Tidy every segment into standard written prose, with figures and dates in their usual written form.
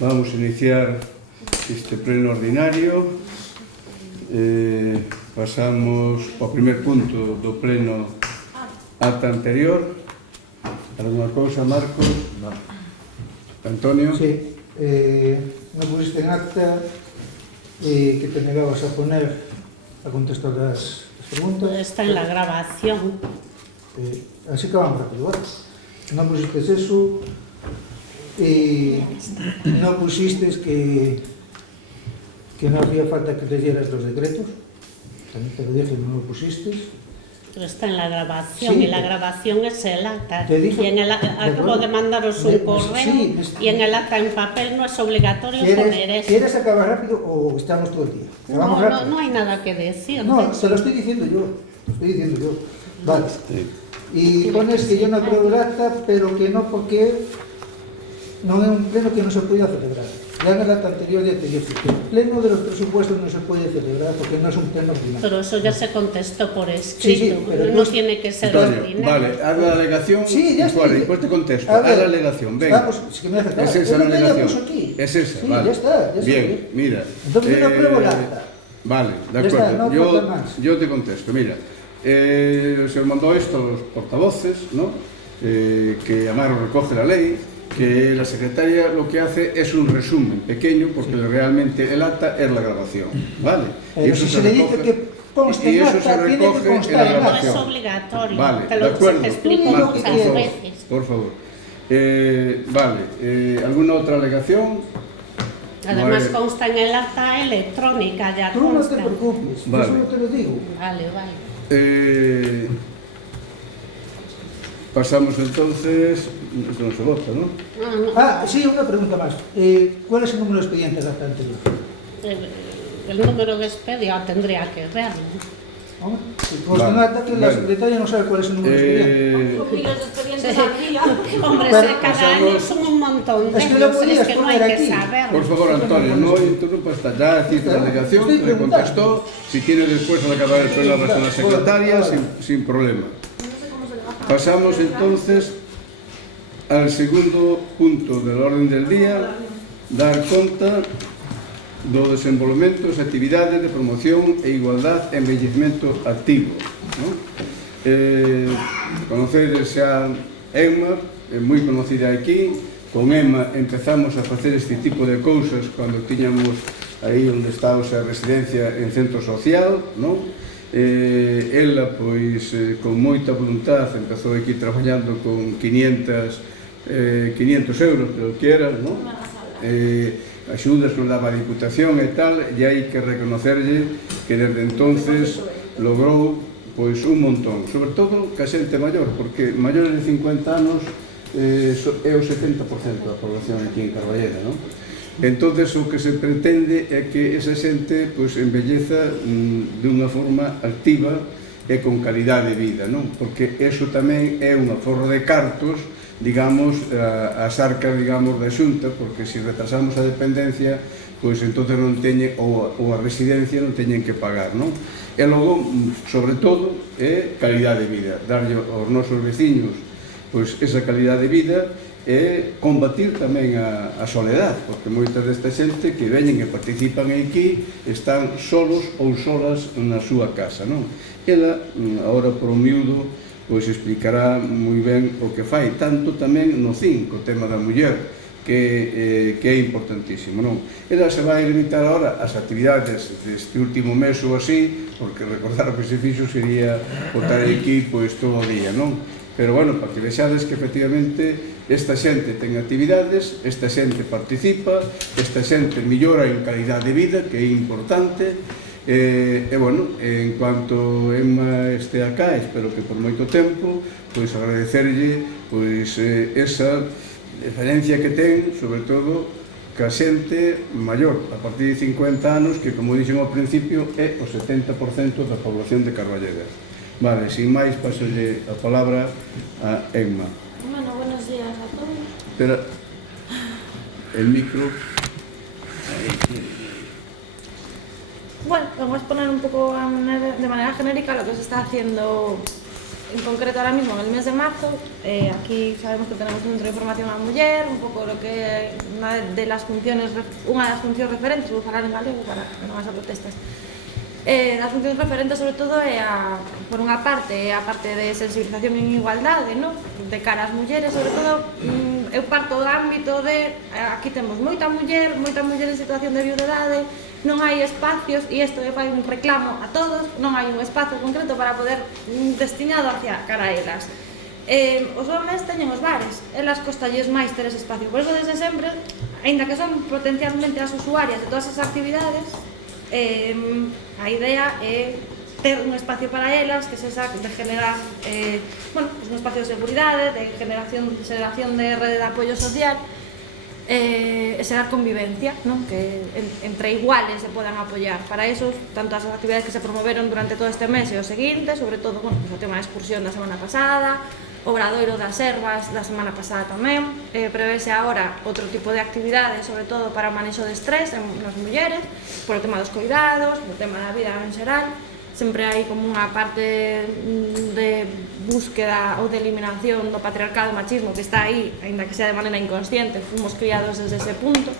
Vamos a iniciar este pleno ordinario. Pasamos ao primer punto do pleno acta anterior. Alguna cousa, Marcos? No. Antonio? Sí, non pusiste en acta que te negabas a poner a contestar las preguntas. Está en la grabación. Así que vamos rápido, ¿vale? No pusiste eso y no pusiste que no hacía falta que leyeras los decretos. También te lo dije, no lo pusiste. Pero está en la grabación, Sí, y la grabación es el acta. Te dije- Y en el, acabo de mandaros un correo, sí, y en el acta en papel no es obligatorio poner eso. ¿Quieres acabar rápido o estamos todo el día? Vamos rápido. No hay nada que decir. No, te lo estoy diciendo yo. Vale. Y pones que yo no apruebo el acta, pero que no porque no es un pleno que no se puede celebrar. Ya en el acta anterior ya te dije que el pleno de los presupuestos no se puede celebrar porque no es un pleno ordinario. Pero eso ya se contestó por escrito. Sí, pero no tú- tiene que ser Antonio, ordinario. vale, haz la alegación Sí, ya y fuera, estoy. y después te contesto. A ver, Haz la alegación, venga. Vamos, si que me hace Es esa Yo la no te la alegación. puso aquí. Es esa, Sí, vale. ya está. Bien, mira. Entonces yo no apruebo el acta. Vale, de Ya está, acuerdo. no falta más. Yo te contesto, mira. Se os mandó esto a los portavoces, ¿no? Que Amaro recoge la ley, que la secretaria lo que hace es un resumen pequeño, porque realmente el acta es la grabación, ¿vale? Pero si se le dice que conste en acta, tiene que recoge constar la en No acta. es grabación. obligatorio. Vale, te de lo acuerdo. te explico Tú di lo muchas que quieras. veces. Por favor. Vale, ¿alguna otra alegación? Además Vale. consta en el acta electrónica, ya Tú no te consta. preocupes, yo Vale. solo te lo digo. Vale. Pasamos entonces. Esto no se vota, ¿no? Ah, sí, una pregunta más. ¿Cuál es el número de expediente del acta anterior? El número de expediente tendría que verlo. Hombre, si consta en Vale, acta que la vale. secretaria no sabe cuál es el número de expediente. Los expedientes aquí. Hombre, Pero cada año son un montón de Es que lo ellos, podías es que no hay poner que aquí. saberlo. Por favor, Antonio, no interrumpas esta. Ya hiciste la alegación, Estoy te preguntando. contestó. Si tiene después al acabar el pleno con la secretaria, sin problema. Pasamos entonces al segundo punto del orden del día, dar conta do desenvolvemento das actividades de promoción e igualdad e envellecemento activo, ¿no? Conocedes xa Emma, é moi conocida aquí. Con Emma empezamos a facer este tipo de cousas cando tiñamos aí onde está a residencia en centro social, non? Ela, pois, con moita voluntad empezou aquí traballando con 500 euros, creo que era, non? Axudas que nos daba a Diputación e tal, e hai que reconocerlle que desde entonces logrou pois un montón, sobre todo ca xente maior, porque maiores de 50 anos é o 70% da población aquí en Carballeda, non? Entonces o que se pretende é que esa xente pois embelleza dunha forma activa e con calidade de vida, non? Porque eso tamén é un aforro de cartos, digamos, as arcas, digamos, da Xunta, porque se retrasamos a dependencia, pois entonces non teñen, ou a residencia non teñen que pagar, non? E logo, sobre todo, é calidade de vida, darlle aos nosos veciños pois esa calidade de vida e combatir tamén a soledad, porque moitas desta xente que veñen e participan aquí están solos ou solas na súa casa, non? Ela, agora por o miúdo, pois explicará moi ben o que fai, tanto tamén no CIN, co tema da muller, que é importantísimo, non? Ela se vai limitar agora as actividades deste último mes ou así, porque recordar o que se fixo sería botar aquí pois todo o día, non? Pero, bueno, para que vexades que efectivamente esta xente ten actividades, esta xente participa, esta xente mellora en calidade de vida, que é importante, e, bueno, en cuanto Emma este acá, espero que por moito tempo, pois agradecerlle pois esa diferencia que ten, sobre todo, ca xente maior, a partir de 50 anos, que, como dixen ao principio, é o 70% da población de Carballeda. Vale, sin máis, pasolle a palabra a Emma. Bueno, buenos días a todos. Espera, el micro. Bueno, vamos a poner un poco de manera genérica lo que se está haciendo en concreto ahora mismo en el mes de marzo, aquí sabemos que tenemos un centro de información a muller, un pouco lo que unha das funcións referentes, vou falar en galego para que non haxa protestas. Das funcións referentes sobre todo é por unha parte a parte de sensibilización en igualdade, no? De cara ás mulleres, sobre todo eu parto do ámbito de aquí temos moita muller en situación de viudedade, non hai espacios, e isto é un reclamo a todos, non hai un espacio concreto para poder destinado hacia cara a elas. Os homes teñen os bares, elas costalles máis ter ese espacio, por eso desde sempre, aínda que son potencialmente as usuarias de todas as actividades, a idea é ter un espacio para elas que se saque de generar un espacio de seguridade, de generación de rede de apoio social, e será convivencia, non? Que entre iguales se podan apoiar. Para eso, tanto as actividades que se promoveron durante todo este mes e o seguinte, sobre todo, o tema da excursión da semana pasada, o Obradoiro das Servas da semana pasada tamén, prevese agora outro tipo de actividades, sobre todo para o manexo de estrés nas mulleres, por o tema dos cuidados, o tema da vida en xeral. Sempre hai como unha parte de búsqueda ou de eliminación do patriarcado e machismo que está aí, aínda que sea de maneira inconsciente, fomos criados desde ese punto,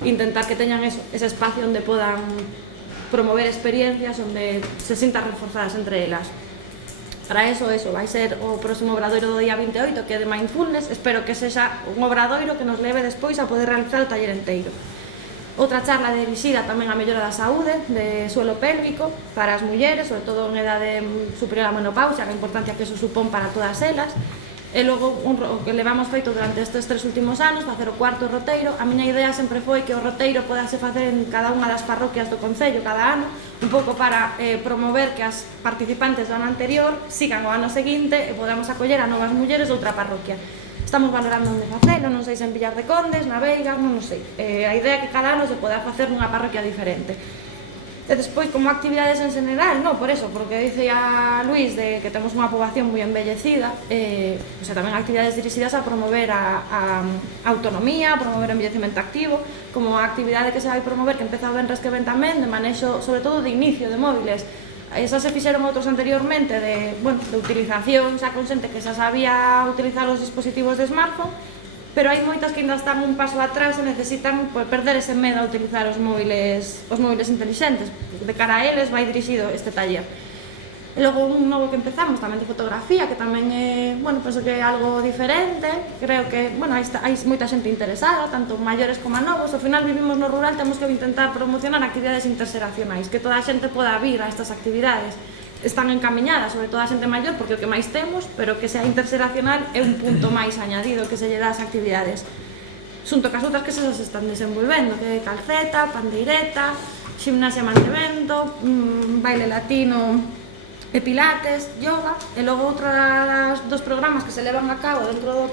intentar que teñan ese espacio onde podan promover experiencias, onde se sintan reforzadas entre elas. Para eso vai ser o próximo obradoiro do día 28, que é de Mindfulness. Espero que sexa un obradoiro que nos leve despois a poder realizar o taller inteiro. Outra charla dirixida tamén á mellora da saúde, de suelo pélvico, para as mulleres, sobre todo en edade superior á menopausia, a importancia que eso supón para todas elas. E logo, o que levamos feito durante estes 3 últimos anos, facer o cuarto roteiro. A miña idea sempre foi que o roteiro podase facer en cada unha das parroquias do Concello cada ano, un pouco para promover que as participantes do ano anterior sigan o ano seguinte e podamos acoller a novas mulleres de outra parroquia. Estamos valorando onde facelo, non sei se en Villar de Condes, na Veiga, non sei. A idea é que cada ano se poda facer nunha parroquia diferente. E despois, como actividades en general, non, por eso, porque dice a Luís de que temos unha poboación moi envellecida, tamén actividades dirixidas a promover a autonomía, a promover o envellecemento activo, como a actividade que se vai promover, que empeza o venres que ven tamén, de manexo, sobre todo de inicio de móviles. Esas se fixeron outros anteriormente de utilización xa con xente que xa sabía utilizar os dispositivos de smartphone, pero hai moitas que ainda están un paso atrás e necesitan perder ese medo a utilizar os móviles intelixentes. De cara a eles vai dirixido este taller. E logo un novo que empezamos tamén de fotografía, que tamén é, penso que é algo diferente. Creo que, hai moita xente interesada, tanto maiores como a novos. Ao final vivimos no rural, temos que intentar promocionar actividades interseracionais, que toda a xente poda vir a estas actividades. Están encamiñadas, sobre todo a xente maior, porque o que máis temos, pero que sea interseracional é un punto máis añadido que se lle dá ás actividades. Xunto cas outras que se están desenvolvendo, que é calceta, pandeireta, gimnasia mantemento, baile latino e pilates, yoga, e logo outra dos programas que se levan a cabo dentro do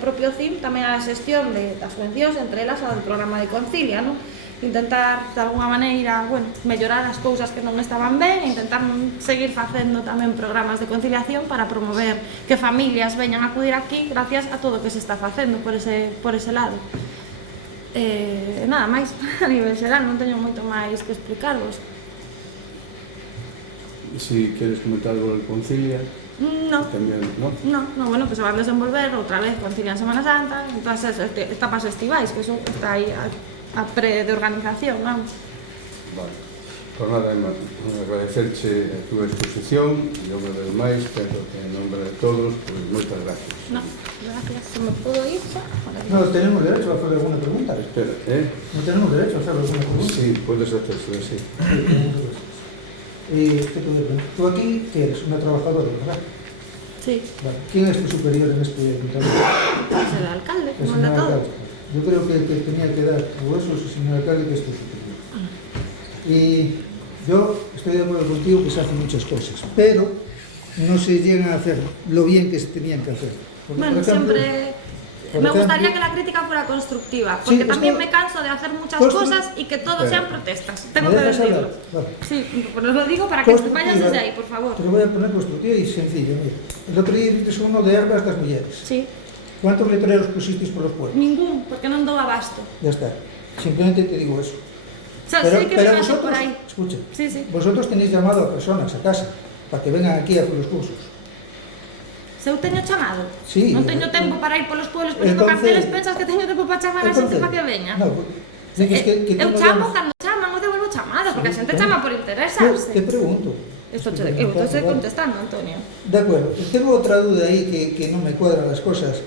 propio CIM tamén a xestión das subvencións, entre elas a do programa de Concilia, non? Intentar, de alguna maneira, mellorar as cousas que non estaban ben, e intentar seguir facendo tamén programas de conciliación para promover que familias veñan a acudir aquí gracias a todo o que se está facendo por ese lado. Nada máis, a nivel xeral, non teño moito máis que explicarvos. Si queres comentar algo del Concilia. No, pues se van a desenvolver outra vez Concilia en Semana Santa, en todas esas etapas estivais, que eso está aí a pre de organización, vamos. Vale, por nada, Emma, agradecerche a túa exposición e unha vez máis, penso que en nombre de todos, pues moitas gracias. No, gracias, se me pudo ir xa. No tenemos derecho a hacer alguna pregunta. Espera, No tenemos derecho a hacer alguna pregunta. Sí, puedes hacerse así. Tú aquí, que eres una trabajadora, ¿verdad? Sí. Vale. ¿Quién es tu superior en este ayuntamiento? Es el alcalde, que manda todo. Yo creo que el que tenía que dar huesos es el señor alcalde, que es tu superior. Y yo estoy de acuerdo contigo que se hacen muchas cosas, pero no se llegan a hacer lo bien que se tenían que hacer. Porque, bueno, por ejemplo, me gustaría que la crítica fuera constructiva, porque sí, también me canso de hacer muchas cosas y que todo sean protestas. Tengo que decirlo. Vale. Sí, pues os lo digo para que vayas desde ahí, por favor. Te lo voy a poner constructivo y sencillo. Mira. El otro día viste uno de Herbas das Mulleres. Sí. ¿Cuántos letreros pusisteis por los pueblos? Ningún, porque non dou abasto. Ya está. Simplemente te digo eso. O sea, sí que me paso por ahí. Escucha, sí. Vosotros tenéis llamado a personas a casa para que vengan aquí a hacer los cursos. Se eu teño chamado, Sí, non teño tempo para ir polos pueblos ponendo entonces- carteles, pensas que teño tempo para chamar a xente para que veña? No, dices que Eu tú no chamo llamas. cando chaman, eu devolvo chamadas, porque a xente claro. chama por Te interesarse. pregunto. Eu estou contestando, Antonio. De acuerdo. Tengo otra duda ahí que no me cuadran las cosas.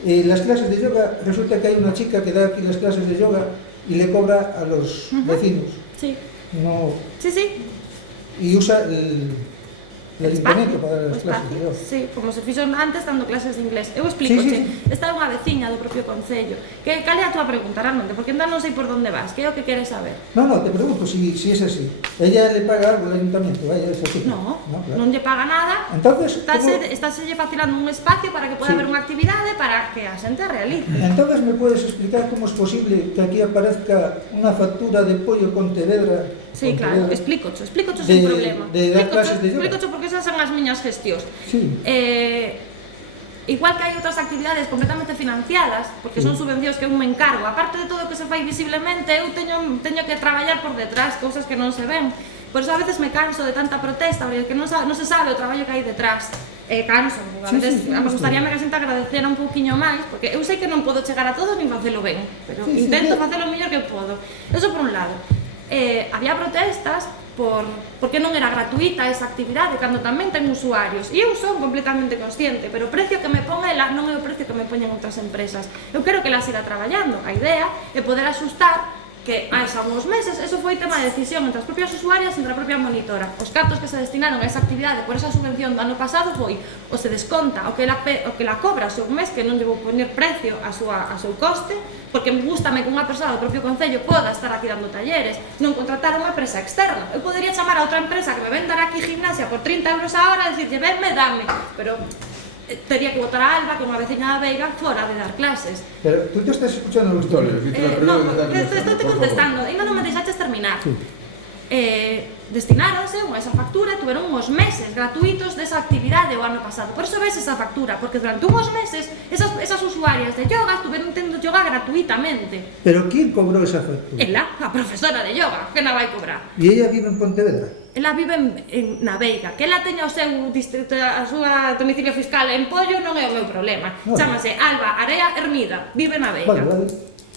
Las clases de yoga, resulta que hay una chica que da aquí las clases de yoga y le cobra a los vecinos. Sí, No, sí, sí. y usa el ayuntamiento para dar o las clases de yoga. Sí, como se fixo antes dando clases de inglés. Eu explico, Sí. esta é unha veciña do propio concello. Cal é a túa pregunta realmente? Porque ainda non sei por onde vas, que é o que queres saber? No, te pregunto si es así. Ella le paga algo al ayuntamiento, vaya, es así. No, claro. non lle paga nada. Entonces, Estáse facilitando un espacio para que Sí. poda haber unha actividade para que a xente a realice. Entonces, ¿me puedes explicar cómo es posible que aquí aparezca una factura de pollo Pontevedra? Sí, claro, explícocho De- sin problema. de dar clases de yoga. Explícocho porque esas son as miñas gestións. Sí. Igual que hai outras actividades completamente financiadas, porque son subvencións que eu me encargo, aparte de todo o que se fai visiblemente, eu teño que traballar por detrás, cousas que non se ven. Por eso a veces me canso de tanta protesta, porque non se sabe o traballo que hai detrás. Canso, a veces me gustaría que a xente agradecera un pouquiño máis, porque eu sei que non podo chegar a todos nin facelo ben, pero intento facelo o mellor que podo. Eso por un lado. Había protestas porque non era gratuita esa actividade, cando tamén ten usuarios, e eu son completamente consciente, pero o precio que me pon ela non é o precio que me poñen outras empresas. Eu quero que ela siga traballando, a idea é poder asustar que hai xa uns meses, eso foi tema de decisión entre as propias usuarias e entre a propia monitora. Os cartos que se destinaron a esa actividade por esa subvención do ano pasado foi o se desconta o que la cobra o seu mes, que non lle vou poñer precio ao seu coste, porque me gustame que unha persoa do propio concello poda estar aquí dando talleres, non contratar unha empresa externa. Eu podería chamar a outra empresa que me ven dar aquí gimnasia por 30 euros a hora e dicirlle, venme, dame, pero tería que botar a Alba, que é unha veciña da Veiga, fora de dar clases. Pero tú te estás escuchando los Victoria, Estou te contestando, ainda non me deixaches terminar. Destináronse esa factura, tuveron uns meses gratuitos desa actividade o ano pasado. Por eso ves esa factura, porque durante uns meses esas usuarias de yoga estuveron tendo yoga gratuitamente. ¿Pero quién cobró esa factura? Ela, a profesora de yoga, que na vai cobrar. ¿Y ella vive en Pontevedra? Ela vive na Veiga, que ela teña o seu distrito, a súa domicilio fiscal en Pollo non é o meu problema. Chámase Alba Area Hermida, vive na Veiga.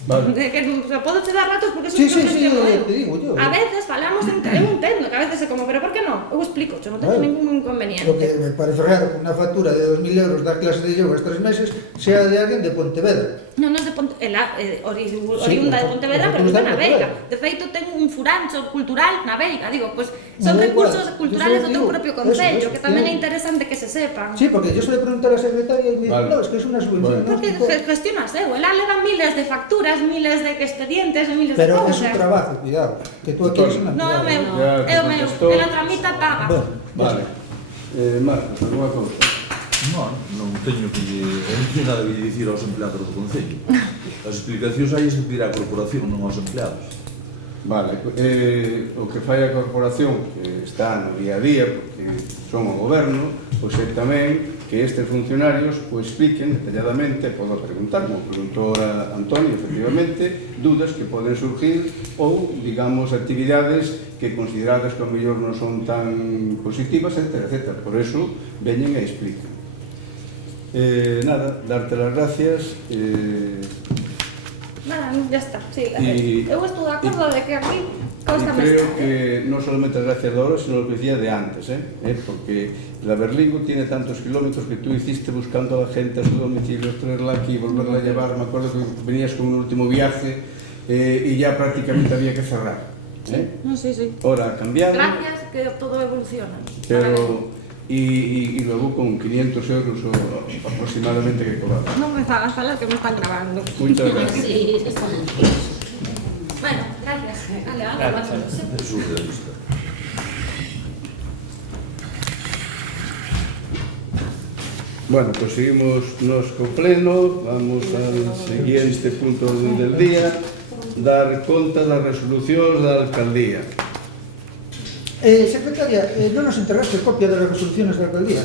Vale. Que podo che dar ratos porque Sí, son te digo yo. A veces falamos, eu entendo que a veces é como, pero por que non? Eu explico, non teño ningún inconveniente. Lo que me parece raro que una factura de 2.000 euros dar clases de yoga 3 meses sea de alguien de Pontevedra. Non é de Pontevedra, oriunda de Pontevedra, pero vive na Veiga. De feito, ten un furancho cultural na Veiga. Digo, pues son recursos culturales do teu propio concello, que tamén é interesante que se sepan. Sí, porque yo se le pregunté a la secretaria y me dice, no, es que es una subvención. Porque gestionas eu, ela leva miles de facturas, miles de expedientes, miles de Pero cousas. es un trabajo, cuidado, que tú aquí eres una No, é o cuidado. meu, é o meu. Ela tramita, paga. Vale. Marcos, alguna cousa? Non teño nada que dicir aos empleados do Concello. As explicacións hai que pedir á corporación, non aos empleados. Vale, o que fai a corporación, que está no día a día, porque son o goberno, pois é tamén que estes funcionarios o expliquen detalladamente, podo preguntar, como preguntou a Antonio, efectivamente, dudas que poden surgir ou, digamos, actividades que consideradas que ao mellor non son tan positivas, etc. Por eso, veñen e expliquen. Nada, darte las gracias. Nada, ya está, sí, eu estou de acordo de que aquí Y creo que no solamente las gracias de ahora, sino lo que decía de antes, porque la Berlingo tiene tantos kilómetros que tú hiciste buscando a la gente a su domicilio, traerla aquí, volverla a llevar. Me acuerdo que venías con un último viaje y ya prácticamente había que cerrar. Sí. Ahora ha cambiado. Gracias, que todo evoluciona. Pero, y luego con 500 euros aproximadamente que cobraba. No me hagas falar que me están grabando. Muchas gracias. Sí, está bien. Bueno, gracias. Bueno, pues seguimos nos co pleno, vamos al siguiente punto del día, dar conta das resolucións da alcaldía. Secretaria, non nos entregaste copia de las resoluciones de la alcaldía?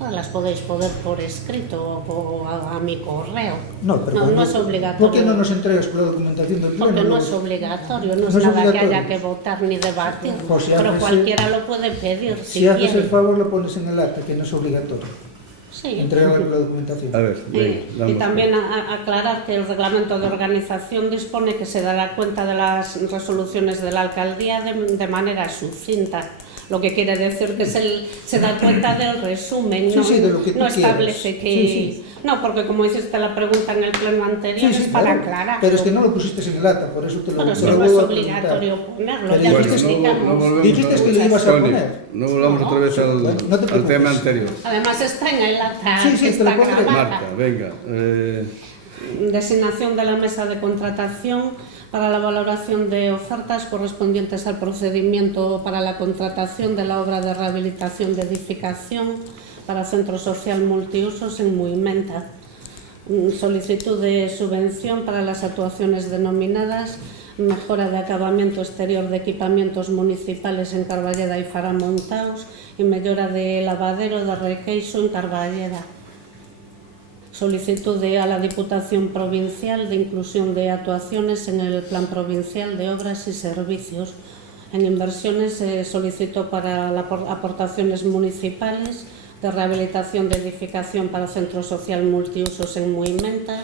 Las podéis poner por escrito o a mi correo. No, pero no es obligatorio. ¿Por qué no nos entregas con la documentación del pleno? Porque no es obligatorio, no es es nada que obligatorio. haya que votar ni debatir. Pues si pero haces cualquiera lo puede pedir Si haces quiere. el favor lo pones en el acta, que no es obligatorio. Sí. entregar la documentación. A ver, Y vamos. también aclarar que el reglamento de organización dispone que se dará cuenta de las resoluciones de la alcaldía de manera sucinta. Lo que quiere decir que se da cuenta del resumen, Sí, no, sí, de lo que tú no establece quieras. que... Sí. No, porque como hiciste la pregunta en el pleno anterior, es para claro. aclarar. Pero es que no lo pusiste en el acta, por eso te lo, Bueno, te si lo no es vuelvo a preguntar. obligatorio ponerlo, Pero ya lo dijiste- explicamos. Dijiste que lo ibas a Tony, poner. no volvamos otra vez Bueno, no te al preocupes. tema anterior. Además está en el acta Sí, sí, que te lo está puedo creer. grabada. Marta, venga. Designación de la mesa de contratación para la valoración de ofertas correspondientes al procedimiento para la contratación de la obra de rehabilitación de edificación para centro social multiusos en Muimenta. Solicitud de subvención para las actuaciones denominadas mejora de acabamiento exterior de equipamientos municipales en Carballeda y Faramontaos y mellora de lavadero de Requeixo en Carballeda. Solicitud a la Diputación Provincial de inclusión de actuaciones en el Plan Provincial de Obras y Servicios. En inversiones se solicitó para aportaciones municipales de rehabilitación de edificación para centro social multiusos en Muimenta,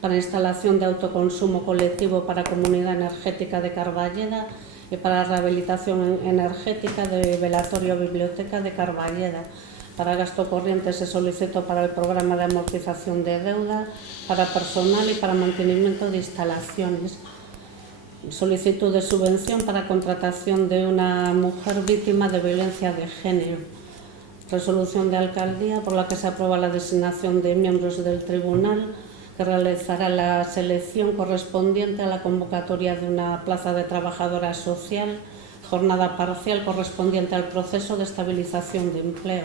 para instalación de autoconsumo colectivo para Comunidad Energética de Carballeda y para rehabilitación energética de Velatorio Biblioteca de Carballeda. Para gasto corriente se solicitó para el programa de amortización de deuda, para personal y para mantenimiento de instalaciones. Solicitud de subvención para contratación de una mujer víctima de violencia de género. Resolución de alcaldía por la que se aprueba la designación de miembros del tribunal que realizará la selección correspondiente a la convocatoria de una plaza de trabajadora social, jornada parcial correspondiente al proceso de estabilización de empleo.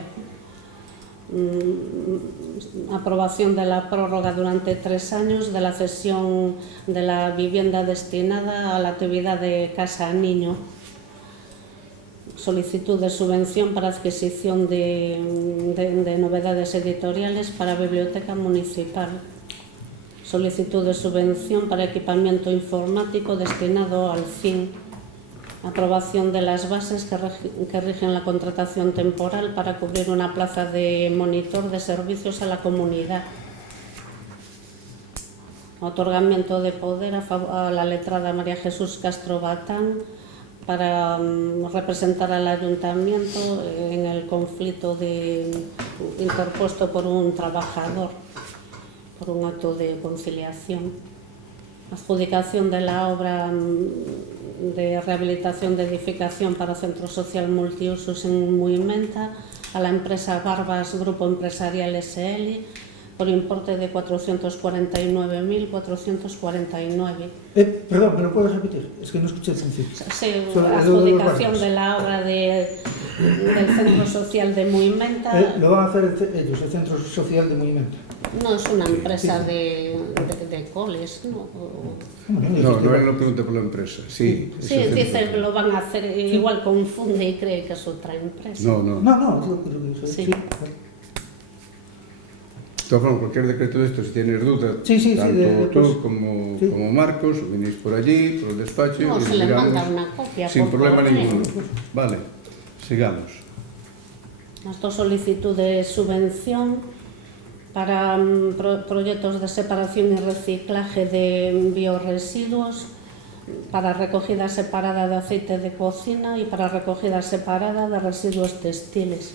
Aprobación de la prórroga durante 3 años de la cesión de la vivienda destinada a la actividad de casa a niño. Solicitud de subvención para adquisición de novedades editoriales para biblioteca municipal. Solicitud de subvención para equipamiento informático destinado al fin. Aprobación de las bases que rigen la contratación temporal para cubrir una plaza de monitor de servicios a la comunidad. Otorgamiento de poder a la letrada María Jesús Castro Batán para representar al ayuntamiento en el conflicto interpuesto por un trabajador, por un acto de conciliación. Adjudicación de la obra de rehabilitación de edificación para centro social multiusos en Muimenta a la empresa Barbas Grupo Empresarial SL por importe de 449.449. Perdón, ¿me lo puedes repetir? Es que no escuché el principio. Sí, Sobre adjudicación los de la obra del centro social de Muimenta. Lo van a hacer ellos, el Centro Social de Movimiento. No es una empresa de coles, ¿no? No, él no pregunta por la empresa. Sí, Sí, dice que lo van a hacer, igual confunde y cree que es otra empresa. No. No, es lo que Sí. sí. De todas formas, cualquier decreto de estos, si tienes duda, Sí, tanto tú pues, como, sí. como Marcos, venís por allí, por el despacho, No, y se le miramos manda una copia sin por problema correo. ninguno. Vale, sigamos. Las dos solicitudes de subvención para proyectos de separación y reciclaje de biorresiduos, para recogida separada de aceite de cocina y para recogida separada de residuos textiles.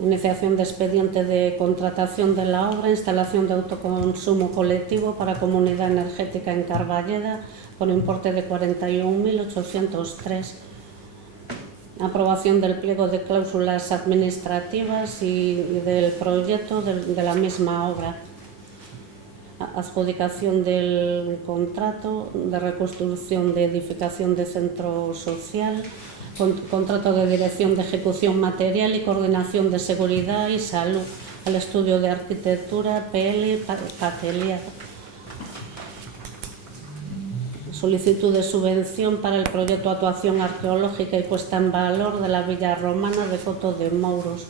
Iniciación de expediente de contratación de la obra, instalación de autoconsumo colectivo para Comunidad Energética en Carballeda por importe de 41.803. Aprobación del pliego de cláusulas administrativas y del proyecto de la misma obra. Adjudicación del contrato de reconstrucción de edificación de centro social, contrato de dirección de ejecución material y coordinación de seguridad y salud al estudio de arquitectura PL Patelier. Solicitud de subvención para el proyecto de actuación arqueológica y puesta en valor de la Villa Romana de Coto de Mouros.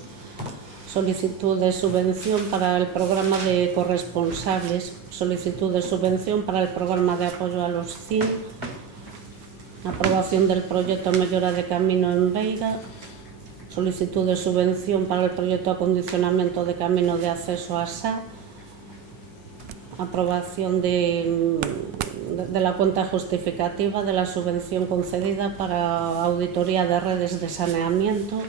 Solicitud de subvención para el programa de corresponsables. Solicitud de subvención para el programa de apoyo a los CIN. Aprobación del proyecto Mellora de Camino en Veiga. solicitud de subvención para el proyecto de acondicionamiento de camino de acceso a SA, aprobación de la cuenta justificativa de la subvención concedida para auditoría de redes de saneamiento,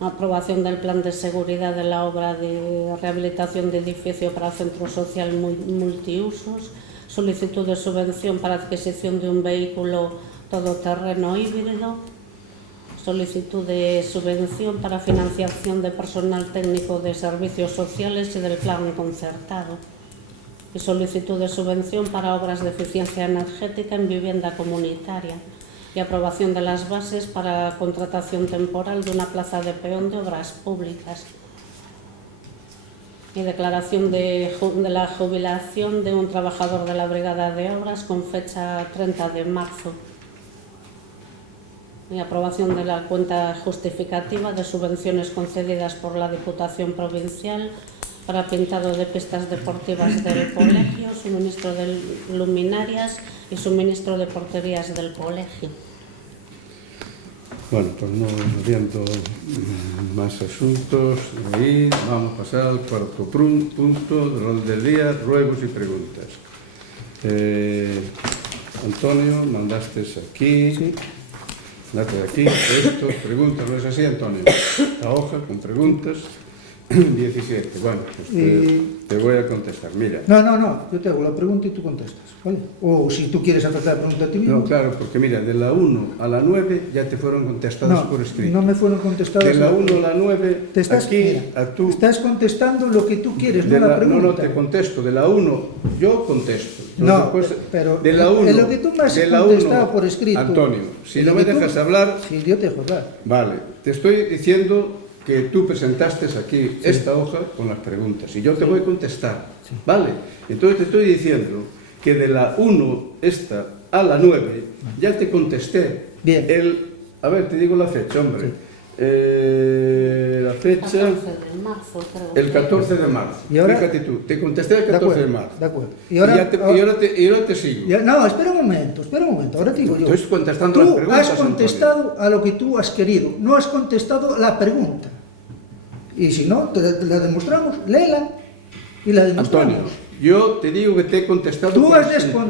aprobación del plan de seguridad de la obra de rehabilitación de edificio para centro social multiusos, solicitud de subvención para adquisición de un vehículo todoterreno híbrido, solicitud de subvención para financiación de personal técnico de servicios sociales y del plan concertado, y solicitud de subvención para obras de eficiencia energética en vivienda comunitaria, y aprobación de las bases para contratación temporal de una plaza de peón de obras públicas, y declaración de la jubilación de un trabajador de la Brigada de Obras con fecha 30 de marzo, y aprobación de la cuenta justificativa de subvenciones concedidas por la Diputación Provincial para pintado de pistas deportivas del colegio, suministro de luminarias y suministro de porterías del colegio. Bueno, pues no habiendo más asuntos, ahí vamos a pasar al cuarto punto del orden del día, ruegos y preguntas. Antonio, mandaste aquí, Sí. mandaste aquí, esto, preguntas, ¿no es así, Antonio? La hoja con preguntas, 17. Bueno, pues te voy a contestar, mira. No, yo te hago la pregunta y tú contestas, ¿vale? O si tú quieres hacer la pregunta a ti mismo. No, claro, porque mira, de la 1 a la 9 ya te fueron contestadas por escrito. No me fueron contestadas. De la 1 a la 9, Te estás, aquí, mira, a tú... estás contestando lo que tú quieres, no la pregunta. No, te contesto. De la 1, yo contesto. No, Después, pero de la 1, en lo que tú me has de la contestado 1, por escrito. Antonio, si en no lo me que tú- dejas hablar... Sí, yo te dejo hablar. Vale, te estoy diciendo que tú presentaste aquí esta hoja con las preguntas y yo te voy a contestar, ¿vale? Entonces te estoy diciendo que de la 1 esta a la 9 ya te contesté. Bien. A ver, te digo la fecha, hombre. Sí. La fecha... 14 de marzo, creo. El 14 de marzo. Y ahora- Fíjate tú, te contesté el 14 de marzo. De acuerdo. Y ahora te sigo. No, espera un momento, ahora te digo yo. Estoy contestando Tú las preguntas, has contestado a lo que tú has querido, no has contestado la pregunta. Y si no, te la demostramos, léela y la demostramos. Antonio, yo te digo que te he contestado. Tú por has escrito.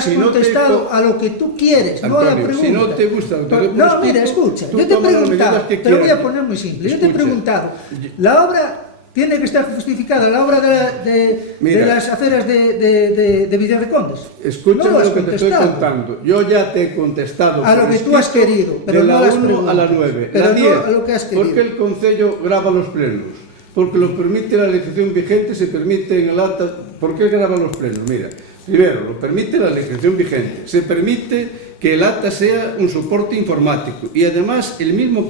Si no te contestado co- a lo que tú quieres, no a la Antonio, pregunta. si no te gusta lo que te doy por No, escrito, mira, escucha, tú yo te he toma las preguntado, medidas que te lo voy a quieras. poner muy simple, yo te he Escucha. preguntado, la obra tiene que estar justificada, la obra de Mira. las aceras de Villarecondes. Escúchame No lo has lo que te estoy contestado. contado. Yo ya te he contestado A lo por que tú has escrito querido, pero de no la las 1 a la preguntas. 9. Pero La no 10. a lo que has querido. Porque el Concello graba los plenos. Porque lo permite la legislación vigente, se permite en el acta. ¿Por qué graba los plenos? Mira, primero, lo permite la legislación vigente. Se permite que el acta sea un soporte informático. Y además, el mismo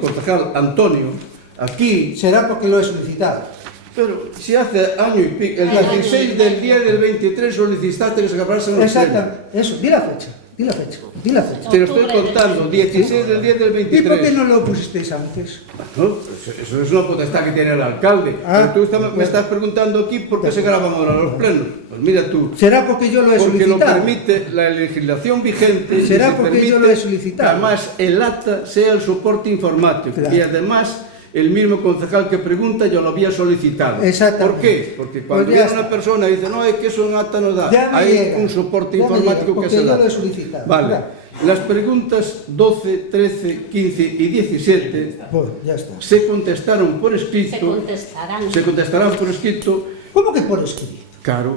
concejal, Antonio, aquí. Será porque lo he solicitado. Pero si hace año y pico, el 16 del día del 23 solicitaste que se grabasen los plenos. Exactamente, eso, di la fecha. Di la fecha. Te lo estoy contando, 16 del día del ¿Y 23. por qué no lo pusisteis antes? Bueno, eso es una potestad que tiene el alcalde. Ah, Pero tú me estás preguntando aquí por qué se graban ahora los plenos. Pues mira tú, ¿Será porque yo lo he porque lo solicitado? permite la legislación vigente. y ¿Será se porque permite yo lo he solicitado? Que además el acta sea el soporte informático. Claro. Y además el mismo concejal que pregunta yo lo había solicitado. Exactamente. ¿Por qué? Porque cuando Pues ya viene una está. persona y dice, no, es que eso en acta no da. Ya me Hay llega. un soporte Ya me informático llega, que es el porque yo acta. lo he solicitado. Vale. Claro. Las preguntas 12, 13, 15 y 17 Bueno, ya está. se contestaron por escrito. Se contestarán por escrito. ¿Cómo que por escrito? Claro.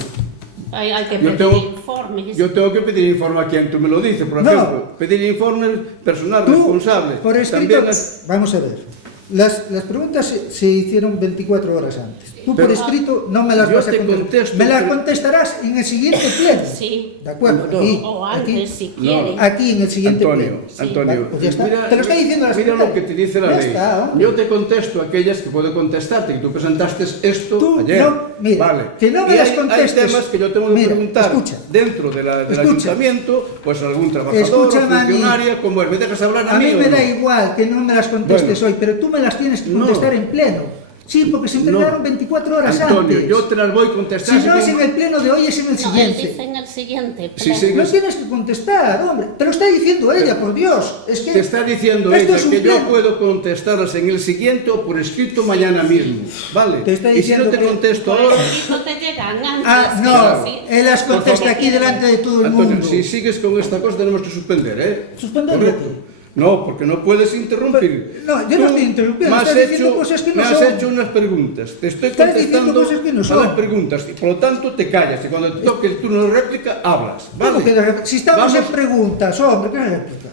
Hay que Yo pedir tengo- informes. Yo tengo que pedir informe a quien tú me lo dices, por No. ejemplo. Pedir informe personal Tú, responsable. por escrito, También las- vamos a ver. Las preguntas se hicieron 24 horas antes. Tú por Pero- escrito no me las Yo vas a te contestar. contesto, Me las pero- contestarás en el siguiente pleno. Sí. ¿De acuerdo? No. Aquí, O aquí, antes, si No. quiere. aquí en el siguiente Antonio, pleno. Sí. Antonio, Vale, pues ya está. mira, Te lo está diciendo la mira lo secretaria. que te dice la Ya ley. está, hombre. Yo te contesto aquellas que puedo contestarte, que tú presentaste esto Tú, ayer. no, mira, vale. que no me Y las hay contestes. temas que yo tengo que Mira, preguntar escucha. dentro del Escucha. ayuntamiento, pues algún trabajador Escúchame o a mí. funcionaria, como él. ¿Me dejas hablar a A mí mí o me no? da igual que no me las contestes Bueno. hoy, pero tú me las tienes que No. contestar en pleno. Sí, porque se entregaron 24 horas Antonio, antes. yo te las voy a contestar. Si no es en el pleno de hoy, es en el No, él siguiente. dice en el siguiente Sí, pleno. sí. No tienes que contestar, hombre. Te lo está diciendo ella, por Dios. Es que Te está diciendo esto ella es un que yo pleno. puedo contestarlas en el siguiente o por escrito mañana mismo, ¿vale? Te está Y si no diciendo te que- contesto Por ahora... escrito te llegan antes. Ah, no. Sí. Él las Por contesta favor. aquí delante de todo el Antonio, mundo. si sigues con esta cosa tenemos que suspender, ¿eh? ¿Suspender Correcto. de qué? No, porque no puedes interrumpir. No, yo no estoy interrumpiendo, Me has estás diciendo hecho, cosas que no me has son. hecho unas preguntas. Te estoy Estás diciendo contestando cosas que no a son. las preguntas y por lo tanto te callas y cuando te toque el turno de réplica hablas, ¿vale? ¿Cómo que si estamos en Vamos- preguntas, hombre, ¿qué réplica?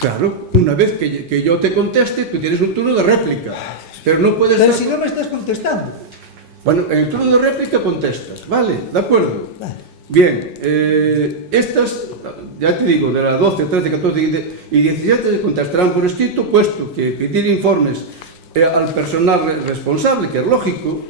Claro, una vez que yo te conteste, tú tienes un turno de réplica. Pero no puedes... Pero estar- si no me estás contestando. Bueno, en el turno de réplica contestas, ¿vale? ¿De acuerdo? Vale. Bien, estas, ya te digo, de las 12, 13, 14 y 17 se contestarán por escrito, puesto que pedir informes al personal responsable, que es lógico,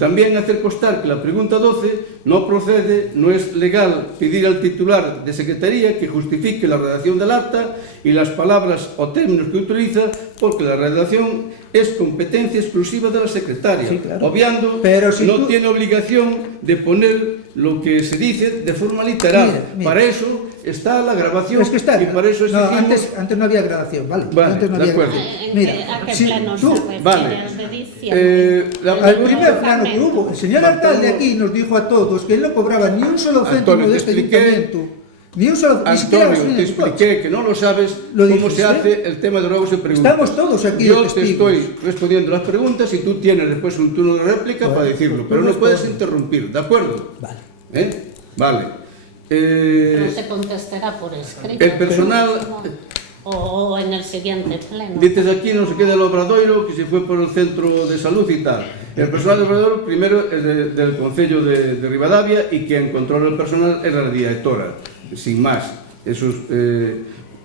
también hacer constar que la pregunta 12 no procede, no es legal pedir al titular de secretaría que justifique la redacción del acta y las palabras o términos que utiliza, porque la redacción es competencia exclusiva de la secretaria, Sí, claro. obviando Pero si no tú- tiene obligación de poner lo que se dice de forma literal. Mira. Para eso está la grabación Es que está. y para eso no, exigimos... antes no había grabación, ¿vale? Vale, antes no de había acuerdo. grabación. ¿En Mira, a qué si pleno tú, se refiere? vale. ¿Al de diciembre? al primer plano que hubo, el señor Marta, alcalde aquí nos dijo a todos que él no cobraba ni un solo céntimo Antonio, de te este expliqué- ayuntamiento. Ni un solo, ni siquiera Antonio, gasolina te en su coche. expliqué que no lo sabes Lo cómo dijiste. se hace el tema de ruegos y preguntas. Estamos todos aquí Yo de te testigos. estoy respondiendo las preguntas y tú tienes después un turno de réplica Bueno, para decirlo, pues pero tú no puedes responde. interrumpir, ¿de acuerdo? Vale. Vale. Pero se contestará por escrito. el personal- O en el siguiente pleno. Dices aquí no se queda el obradoiro que se fue por el centro de salud y tal. El personal del obradoiro primero es del Concello de Ribadavia y quien controla el personal es la directora, sin más. Eso es,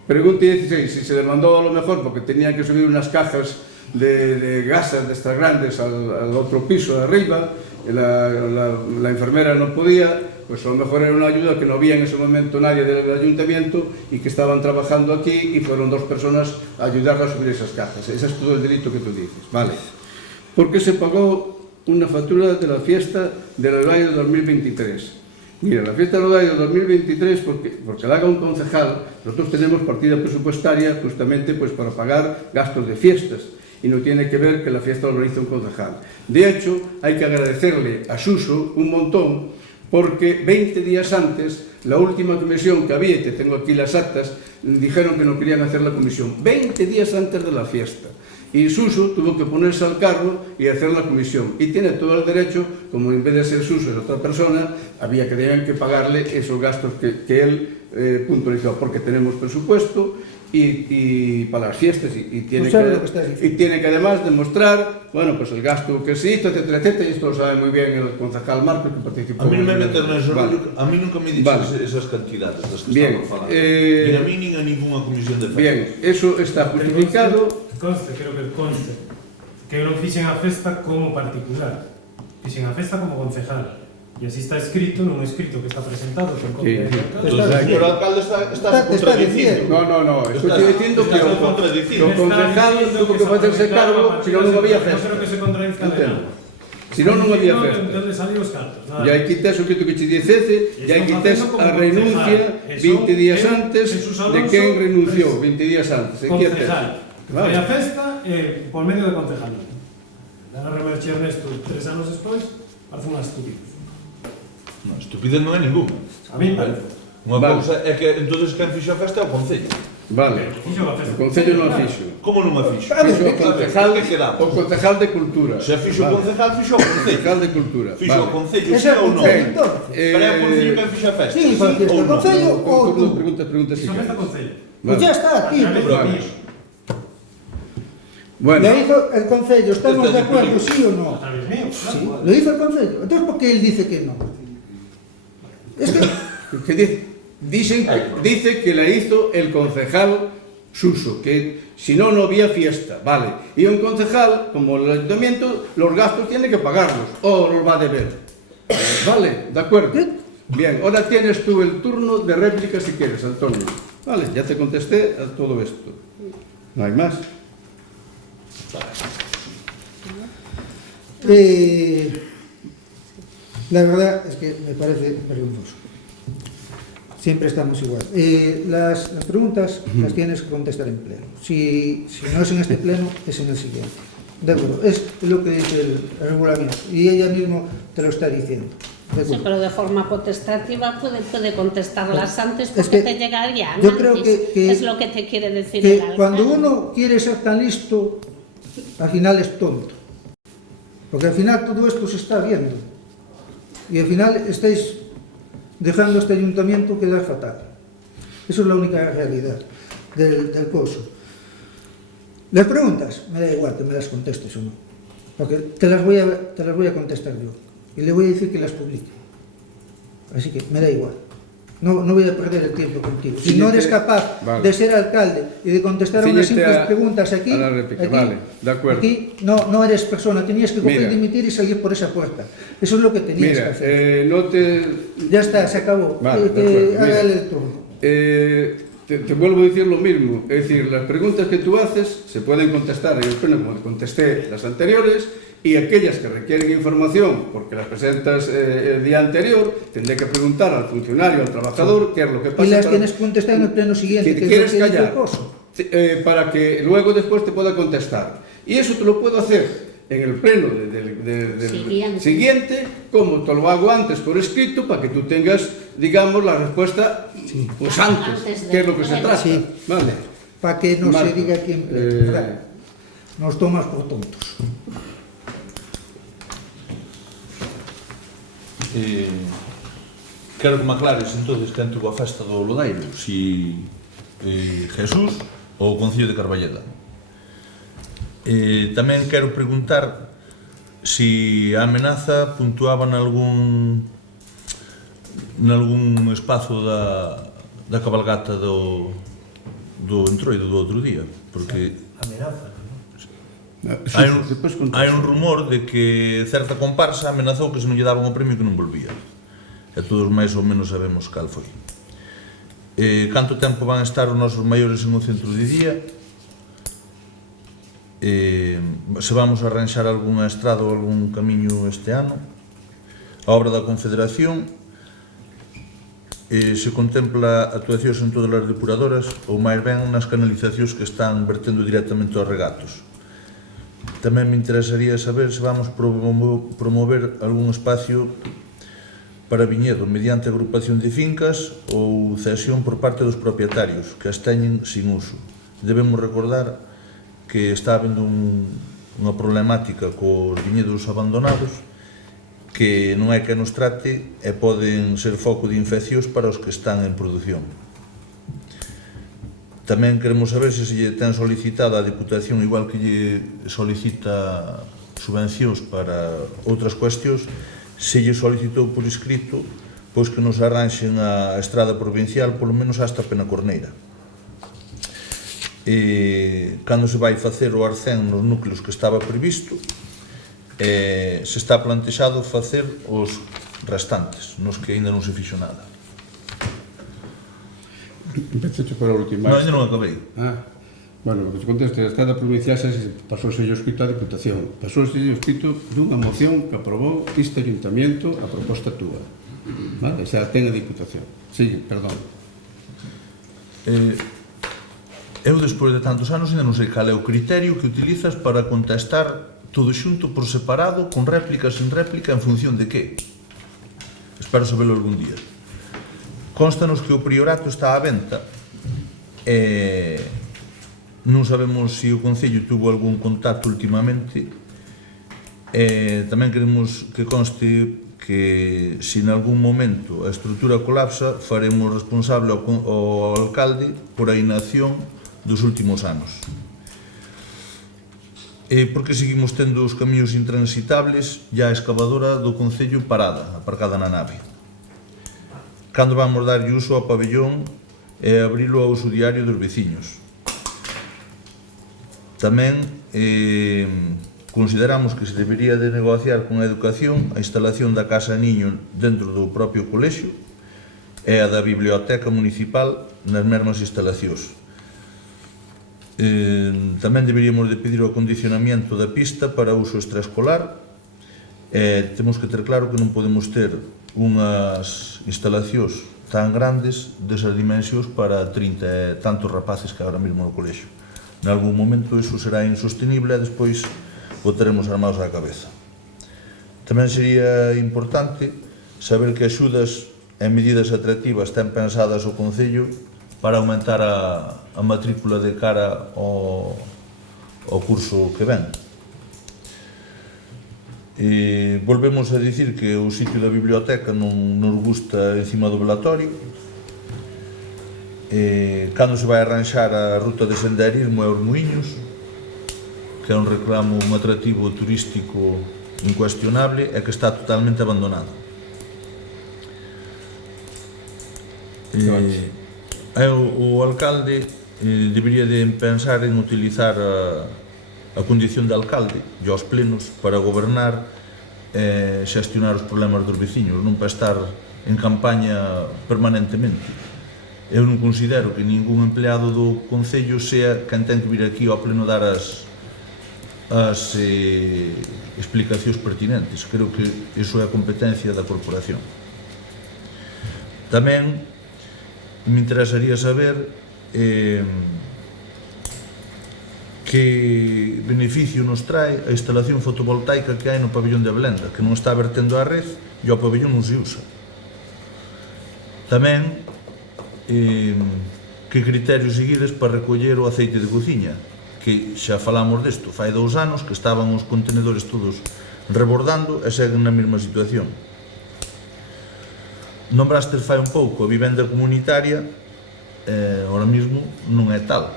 pregunta 16, si se le mandó a lo mejor porque tenía que subir unas cajas de gasas de estas grandes al otro piso de arriba, la enfermera no podía, pues a lo mejor era una ayuda que no había en ese momento nadie del ayuntamiento y que estaban trabajando aquí y fueron dos personas a ayudarla a subir esas cajas. Ese es todo el delito que tú dices, ¿vale? ¿Por qué se pagó una factura de la fiesta del Obradoiro de 2023? Mira, la fiesta del Obradoiro de 2023, porque la haga un concejal, nosotros tenemos partida presupuestaria justamente pues para pagar gastos de fiestas y no tiene que ver que la fiesta lo organiza un concejal. De hecho, hay que agradecerle a Suso un montón porque 20 días antes, la última comisión que había, y te tengo aquí las actas, dijeron que no querían hacer la comisión. 20 días antes de la fiesta. Y Suso tuvo que ponerse al carro y hacer la comisión. Y tiene todo el derecho, como en vez de ser Suso era otra persona, había que tener que pagarle esos gastos que él puntualizó, porque tenemos presupuesto y para las fiestas y tiene, No sabe lo que estás diciendo. y tiene que además demostrar, bueno, pues el gasto que se hizo, etcétera, etcétera, y esto lo sabe muy bien el concejal Marcos que participó. A mí me en el- meten en eso, Vale. a mí nunca me Vale. dices esas cantidades das que Bien, estamos falando. Ni a mí ni a ninguna comisión de festas. Bien, eso está justificado. Conste, creo que conste, que eu non fixen a festa como particular, fixen a festa como concejal. E así está escrito nun escrito que está presentado con copia Sí. de alcalde. Entonces, pero el alcalde está Te está contradiciendo. No, estoy diciendo que Estás o contradiciendo. concejal tuvo que facerse cargo, si non non había No festa. creo que se contradizca de Entendo. nada. Si non non había De festa. onde salió os cartos, nada. E aí quites o que te dicese, e aí quites Están facendo como a renuncia concejal. 20 días Son antes Jesús de Alonso, quen renunciou pues, 20 días antes. E quites. Concejal. Vale. Foi a festa por medio de concejal. Dan a remerche Ernesto 3 anos despois, parece unha estupidez. No, estupidez non é ninguna. A mí parece. Unha Vale. cousa é que entonces quen fixo a festa é o Concello. Vale. Fixo a festa. O Concello non a fixo. Como non a fixo? A ver, Fixo o concejal, que quedamos? o concejal de Cultura. Se fixo o Vale. concejal, fixo o Concello. Concejal de Cultura. Fixo o Vale. Concello, Ese sí é o ou non? Concello, Ben, entonces. Pero é o Concello quen fixo a festa. Sí, para fiesta, ou non? Concello ou tú. Preguntas, Fixo sí. a festa Concello. Pues ya está, tío. A través Vale. do mío. Bueno, Lo hizo el Concello, ¿estamos de acuerdo, sí o A no? través mío, claro. Sí, lo hizo el Concello. Entonces, ¿por qué él dice que no? Es que... que dice que la hizo el concejal Suso, que si no, no había fiesta, vale. Y un concejal, como el ayuntamiento, los gastos tiene que pagarlos, o los va a deber. Vale, de acuerdo. Bien, ahora tienes tú el turno de réplica si quieres, Antonio. Vale, ya te contesté a todo esto. No hay más. La verdad es que me parece vergonzoso. Siempre estamos igual. Las preguntas las tienes que contestar en pleno. Si no es en este pleno, es en el siguiente. De acuerdo, es lo que dice el reglamento y ella mismo te lo está diciendo. Sí, pero de forma potestativa puede contestarlas antes Es porque que te llegaría yo antes. creo que es lo que te quiere decir que el alcalde. cuando uno quiere ser tan listo, al final es tonto. Porque al final todo esto se está viendo. Y al final estáis dejando este ayuntamiento quedar fatal. Eso es la única realidad del coso. Las preguntas, me da igual que me las contestes o no. Porque te las voy a contestar yo. Y le voy a decir que las publique. Así que me da igual. No voy a perder el tiempo contigo. Si no eres capaz de ser alcalde y de contestar a unas simples preguntas aquí, vale, de acuerdo. Aquí no eres persona, tenías que coger, dimitir y salir por esa puerta. Eso es lo que tenías que hacer. Ya está, se acabó. Vale, hágale el turno. Te vuelvo a decir lo mismo, es decir, las preguntas que tú haces se pueden contestar en el pleno como contesté las anteriores, y aquellas que requieren información porque las presentas el día anterior, tendré que preguntar al funcionario, al trabajador, qué es lo que pasa. Y las tienes que contestar en el pleno siguiente, que quieres callar, para que luego después te pueda contestar. Y eso te lo puedo hacer en el pleno del siguiente, como te lo hago antes por escrito, para que tú tengas, digamos, la respuesta pues antes, que es lo que se trata. Sí. Vale. Para que no se diga aquí en pleno. Nos tomas por tontos. Quero que me aclares entonces quen tuvo a festa do Lodeiro, si Jesús ou o Concello de Carballeda. Tamén quero preguntar si a amenaza puntuaba nalgún espazo da cabalgata do Entroido do outro día, porque hai un rumor de que certa comparsa amenazou que se non lle daban o premio que non volvía, e todos máis ou menos sabemos cal foi. Canto tempo van estar os nosos maiores en o centro de día? Se vamos a arranxar algunha estrada ou algún camiño este ano? A obra da Confederación, se contempla actuacións en todas as depuradoras ou máis ben nas canalizacións que están vertendo directamente aos regatos. Tamén me interesaría saber se vamos promover algún espacio para viñedo mediante agrupación de fincas ou cesión por parte dos propietarios que as teñen sin uso. Debemos recordar que está habendo unha problemática cos viñedos abandonados que non hai que nos trate e poden ser foco de infeccións para os que están en produción. Tamén queremos saber se lle ten solicitado a Diputación, igual que lle solicita subvencións para outras cuestións, se lle solicitou por escrito pois que nos arranxen a estrada provincial polo menos hasta Penacorneira. Cando se vai facer o arcén nos núcleos que estaba previsto, se está plantexado facer os restantes, nos que ainda non se fixo nada. Empezaste por a última. Non, ainda non acabei. Bueno, que te conteste, a estrada provincial xa se pasou o sello escrito á Diputación. Pasou o sello escrito dunha moción que aprobou este ayuntamiento a proposta túa. Vale? Xa ten a Diputación. Sigue, perdón. Eu, despois de tantos anos, ainda non sei cal é o criterio que utilizas para contestar todo xunto por separado, con réplica, sin réplica, en función de que? Espero saberlo algún día. Constanos que o priorato está á venta e non sabemos se o Concello tuvo algún contacto últimamente. Tamén queremos que conste que se en algún momento a estrutura colapsa faremos responsable ao alcalde por a inacción dos últimos anos. Porque seguimos tendo os camiños intransitables e a excavadora do Concello parada, aparcada na nave. Cando vamos dar uso ao pabellón e abrilo ao uso diario dos veciños. Tamén consideramos que se debería de negociar con a educación a instalación da casa niño dentro do propio colexio e a da biblioteca municipal nas mesmas instalacións. Tamén deberíamos de pedir o acondicionamiento da pista para uso extraescolar Temos que ter claro que non podemos ter unhas instalacións tan grandes desas dimensións para 30 e tantos rapaces que agora mesmo no colexio. En algún momento iso será insostenible e despois botaremos armados á cabeza. Tamén sería importante saber que axudas e medidas atractivas ten pensadas o Concello para aumentar a matrícula de cara ao curso que ven. Volvemos a dicir que o sitio da biblioteca non nos gusta encima do velatorio. Cando se vai arranxar a ruta de senderismo e os muiños, que é un reclamo, un atractivo turístico incuestionable, e que está totalmente abandonado. O alcalde debería de pensar en utilizar a condición de alcalde e os plenos para gobernar e xestionar os problemas dos veciños, non para estar en campaña permanentemente. Eu non considero que ningún empleado do Concello sea quen ten que vir aquí ao pleno dar as explicacións pertinentes. Creo que iso é a competencia da corporación. Tamén me interesaría saber que beneficio nos trae a instalación fotovoltaica que hai no pabellón de Abelenda, que non está vertendo a red e o pabellón non se usa. Tamén, que criterios seguides para recoller o aceite de cociña, que xa falamos desto, fai 2 anos que estaban os contenedores todos rebordando e seguen na mesma situación. Nombrastes fai un pouco a vivenda comunitaria, ahora mesmo non é tal.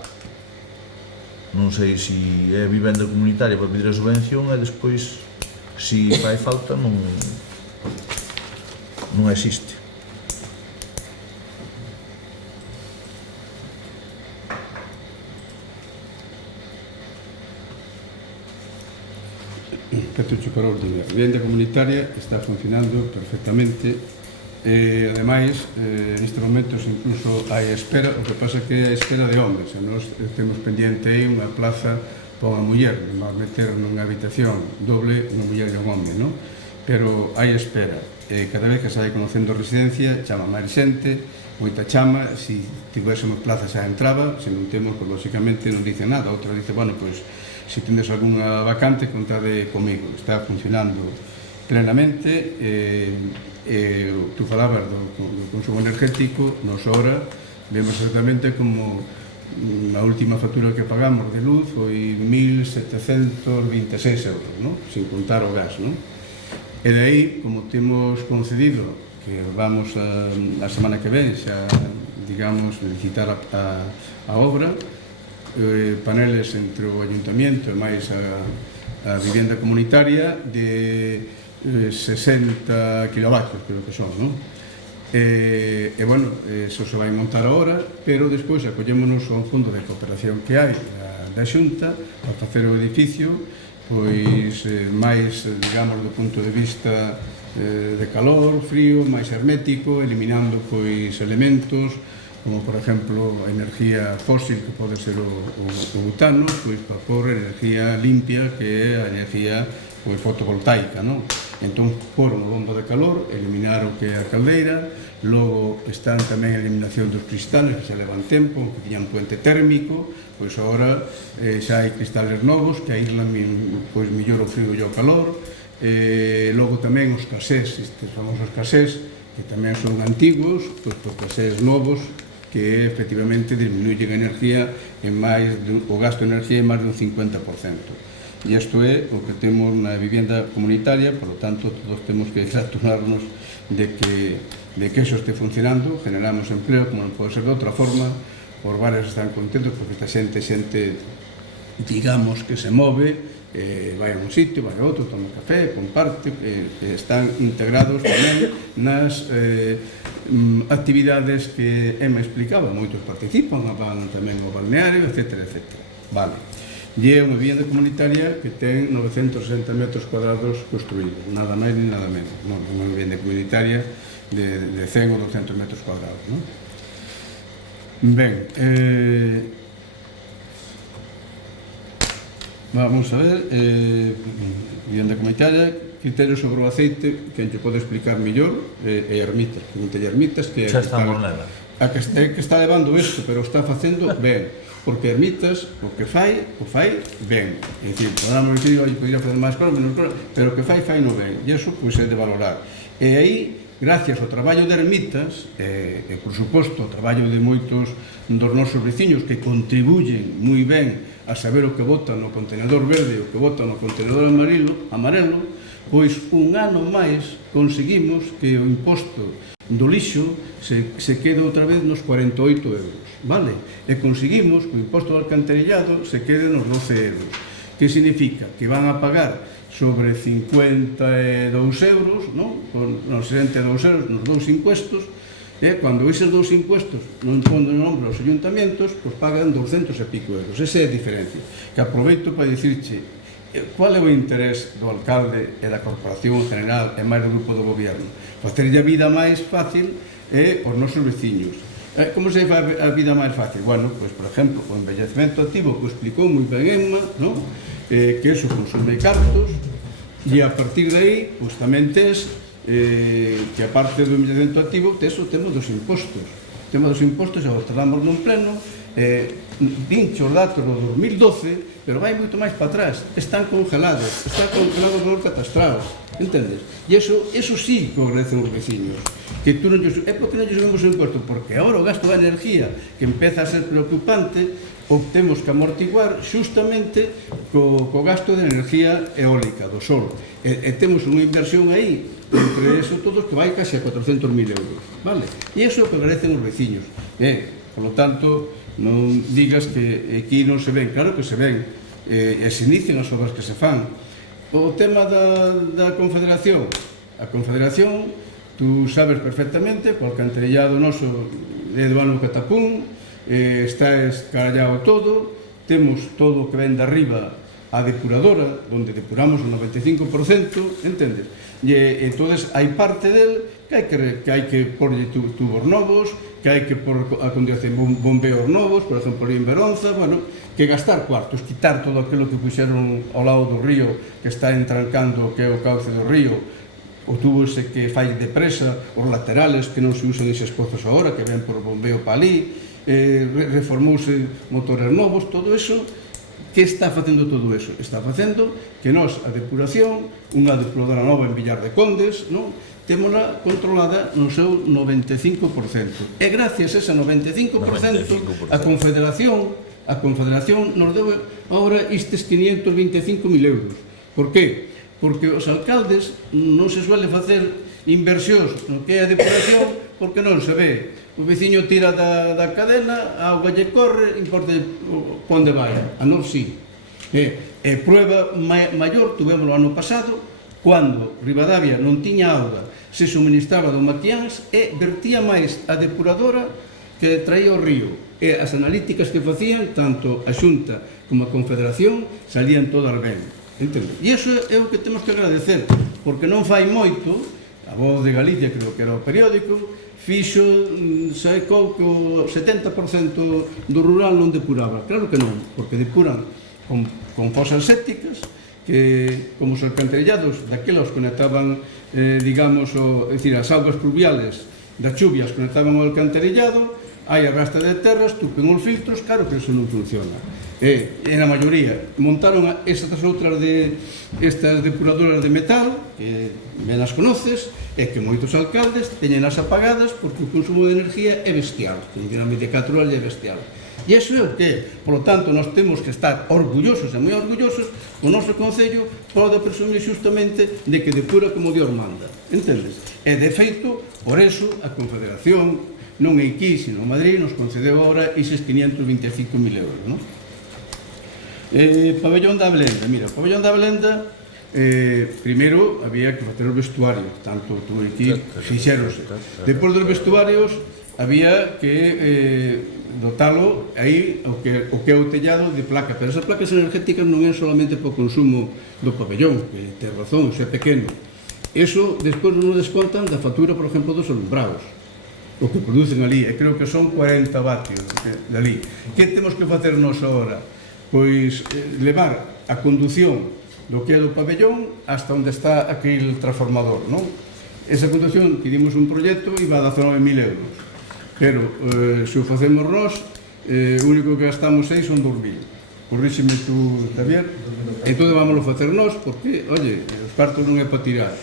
Non sei se é vivenda comunitaria para pedir a subvención e despois, se fai falta, non existe. Petucho para a última. A vivenda comunitaria está funcionando perfectamente. Ademais, nestes momentos incluso hai espera, o que pasa que é a espera de homes, e nós temos pendiente aí unha plaza para unha muller, vamos meter nunha habitación doble unha muller e un home, non? Pero hai espera, cada vez que se vai conocendo a residencia, chama máis xente, moita chama, se tivésemos plaza xa entraba, se non temos, pues, lógicamente non dice nada, outra dice, bueno, pois, se tendes algunha vacante, contade comigo, está funcionando plenamente. Tú falabas do consumo energético, nos ahora vemos exactamente como a última factura que pagamos de luz foi 1.726 euros, ¿no? Sin contar o gas, ¿no? E de aí, como temos concedido que vamos a semana que ven xa, digamos, licitar a obra, paneles entre o Ayuntamiento e máis a vivenda comunitaria de 60 kilovatios, creo que son, non? Bueno, eso se vai montar agora, pero despois acollémonos a un fondo de cooperación que hai da Xunta para facer o edificio pois máis, digamos, do punto de vista de calor, frío, máis hermético, eliminando pois elementos como, por exemplo, a energía fósil, que pode ser o butano, pois para pôr energía limpia, que é a energía pois fotovoltaica, non? Entón, pôr un bondo de calor, eliminar o que é a caldeira, logo están tamén a eliminación dos cristales, que se levan tempo, que tiñan puente térmico, pois agora xa hai cristales novos que aíslan pois mellor o frío e o calor, logo tamén os casés, estes famosos casés, que tamén son antigos, pois os casés novos, que efectivamente disminuyen a energía en máis, o gasto de energía en máis dun 50%. E isto é o que temos na vivenda comunitaria, por lo tanto, todos temos que gratularnos de que eso este funcionando, generamos empleo, como non pode ser de outra forma, os bares están contentos porque esta xente, digamos, que se move, vai a un sitio, vai a outro, toma café, comparte, están integrados tamén nas actividades que Emma explicaba, moitos participan, van tamén ao balneario, etc. Vale. E é unha vivenda comunitaria que ten 960 metros cuadrados construídos, nada máis ni nada menos, non? É unha vivenda comunitaria de 100 ou 200 metros cuadrados, non? Ben, vamos a ver, vivenda comunitaria, criterios sobre o aceite, quen te pode explicar mellor é Ermitas, pregúntale a Ermitas, que Xa estamos nela. a que está levando isto, pero está facendo ben, porque Ermitas o fai ben. É dicir, podemos dicir, oi, podría fazer máis cosas, menos cosas, pero o que fai no ben, e iso pois é de valorar. E aí, gracias ao traballo de Ermitas, e por suposto, o traballo de moitos dos nosos veciños que contribuyen moi ben a saber o que votan no contenedor verde e o que votan no contenedor amarelo, pois un ano máis conseguimos que o imposto do lixo se quede outra vez nos 48 euros, vale? E conseguimos que o imposto do alcantarillado se quede nos 12 euros. Que significa? Que van a pagar sobre 52 euros, non? Nos 62 euros nos dous impuestos, e cando eses dous impuestos non ponden nombre aos ayuntamentos, pois pagan 200 e pico euros. Esa é a diferencia. Que aproveito para dicirche qual é o interés do alcalde e da corporación en general e máis do grupo do goberno. Facerlle a vida máis fácil aos nosos veciños. Como se fai a vida máis fácil? Bueno, pois, por exemplo, o envellecemento activo que explicou moi ben Emma, non? Que eso consume cartos, e a partir de aí, pois tamén tes que a parte do envellecemento activo, temos dos impostos. Temos dos impostos, e os tratamos nun pleno, dincho os datos do 2012, pero vai moito máis para atrás. Están congelados, o valor catastral, entendes? E eso sí que agradecen os veciños. Que tú non lles... por que non lles subimos o imposto? Porque agora o gasto da energía, que empeza a ser preocupante, o temos que amortiguar xustamente co gasto de energía eólica, do sol. E temos unha inversión aí, entre eso todos, que vai casi a 400.000 euros, vale? E iso é o que agradecen os veciños. Por lo tanto, non digas que aquí non se ven, claro que se ven, e se inician as obras que se fan. O tema da Confederación, a Confederación, tú sabes perfectamente, por alcantarillado noso de Eduardo Catapún, está escarallado todo, temos todo o que ven de arriba a depuradora, onde depuramos o 95%, entendes? E entonces hai parte del que hai que porlle tubos novos, que hai que por a condición bombeos novos, por exemplo, en Veronza, bueno, que gastar cuartos, quitar todo aquilo que puxeron ao lado do río que está entrancando que é o cauce do río, o tubo ese que fai de presa, os laterales que non se usan eses pozos agora, que ven por bombeo pa ali, reformouse motores novos, todo eso. Que está facendo todo eso? Está facendo que nós, a depuración, unha depuradora nova en Villar de Condes, non? Témola controlada no seu 95%. E gracias a ese 95%, a Confederación nos deu agora estes 525.000 euros. Por qué? Porque os alcaldes non se suele facer inversións no que é a depuración porque non se ve. O veciño tira da cadena, a auga lle corre, importa onde vai. A nós sí. E prueba maior tuvemos o ano pasado, cando Ribadavia non tiña auga, se suministraba do Matiáns e vertía máis a depuradora que traía o río. E as analíticas que facían, tanto a Xunta como a Confederación, salían todas ben. Entende? E iso é o que temos que agradecer, porque non fai moito, a Voz de Galicia, creo que era o periódico, fixo, sacou que o 70% do rural non depuraba. Claro que non, porque depuran con fosas sépticas, que como os alcantarillados daquelas conectaban, digamos, é dicir, as augas pluviales das chuvias conectaban ao alcantarillado, hai arrastra de terras, tupen os filtros, claro que eso non funciona. E na maioría montaron estas outras estas depuradoras de metal, que ben as conoces, e que moitos alcaldes teñenlas apagadas porque o consumo de energía é bestial, que a 24 horas é bestial. E iso é o que é. Por lo tanto, nós temos que estar orgullosos e moi orgullosos o noso Concello pode presumir xustamente de que depura como Dios manda. Entendes? E de feito, por eso, a Confederación non é aquí, sino Madrid, nos concedeu agora eses 525.000 euros, non? Pabellón da Belenda, mira, o Pabellón da Belenda, primeiro había que facer os vestuarios, tanto tú aquí fixeronse. Depois dos vestuarios había que dotalo aí o que é o tellado de placa, pero esas placas energéticas non é solamente para o consumo do pabellón, que ten razón, iso é pequeno. Eso despois non descontan da factura, por exemplo, dos alumbrados, o que producen ali, e creo que son 40 vatios de ali. Que temos que facer nos agora? Pois levar a condución do que é do pabellón hasta onde está aquel transformador, non? Esa puntuación, pedimos un proxecto e va a 19.000 euros. Pero, se o facemos nós, o único que gastamos 6 son 2.000. Corríxeme tú, Javier. Entón vamos a facer nós, porque, oye, os cartos non é para tirar.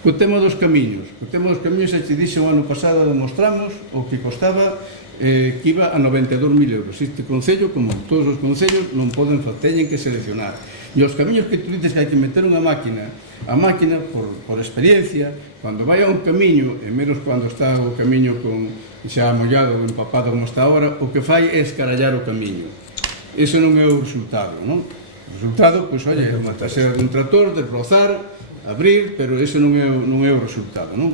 Co tema dos camiños. O tema dos camiños, se te dixe o ano pasado, demostramos o que costaba que iba a 92.000 euros. Este concello, como todos os concellos, non poden facer, teñen que seleccionar. E os camiños que tú dices que hai que meter unha máquina, a máquina, por experiencia, cando vai a un camiño, e menos cando está o camiño con xa mollado ou empapado como está agora, o que fai é escarallar o camiño. Ese non é o resultado, non? O resultado, pois, oye, é unha tasera dun tractor, desbrozar, abrir, pero ese non é o resultado, non?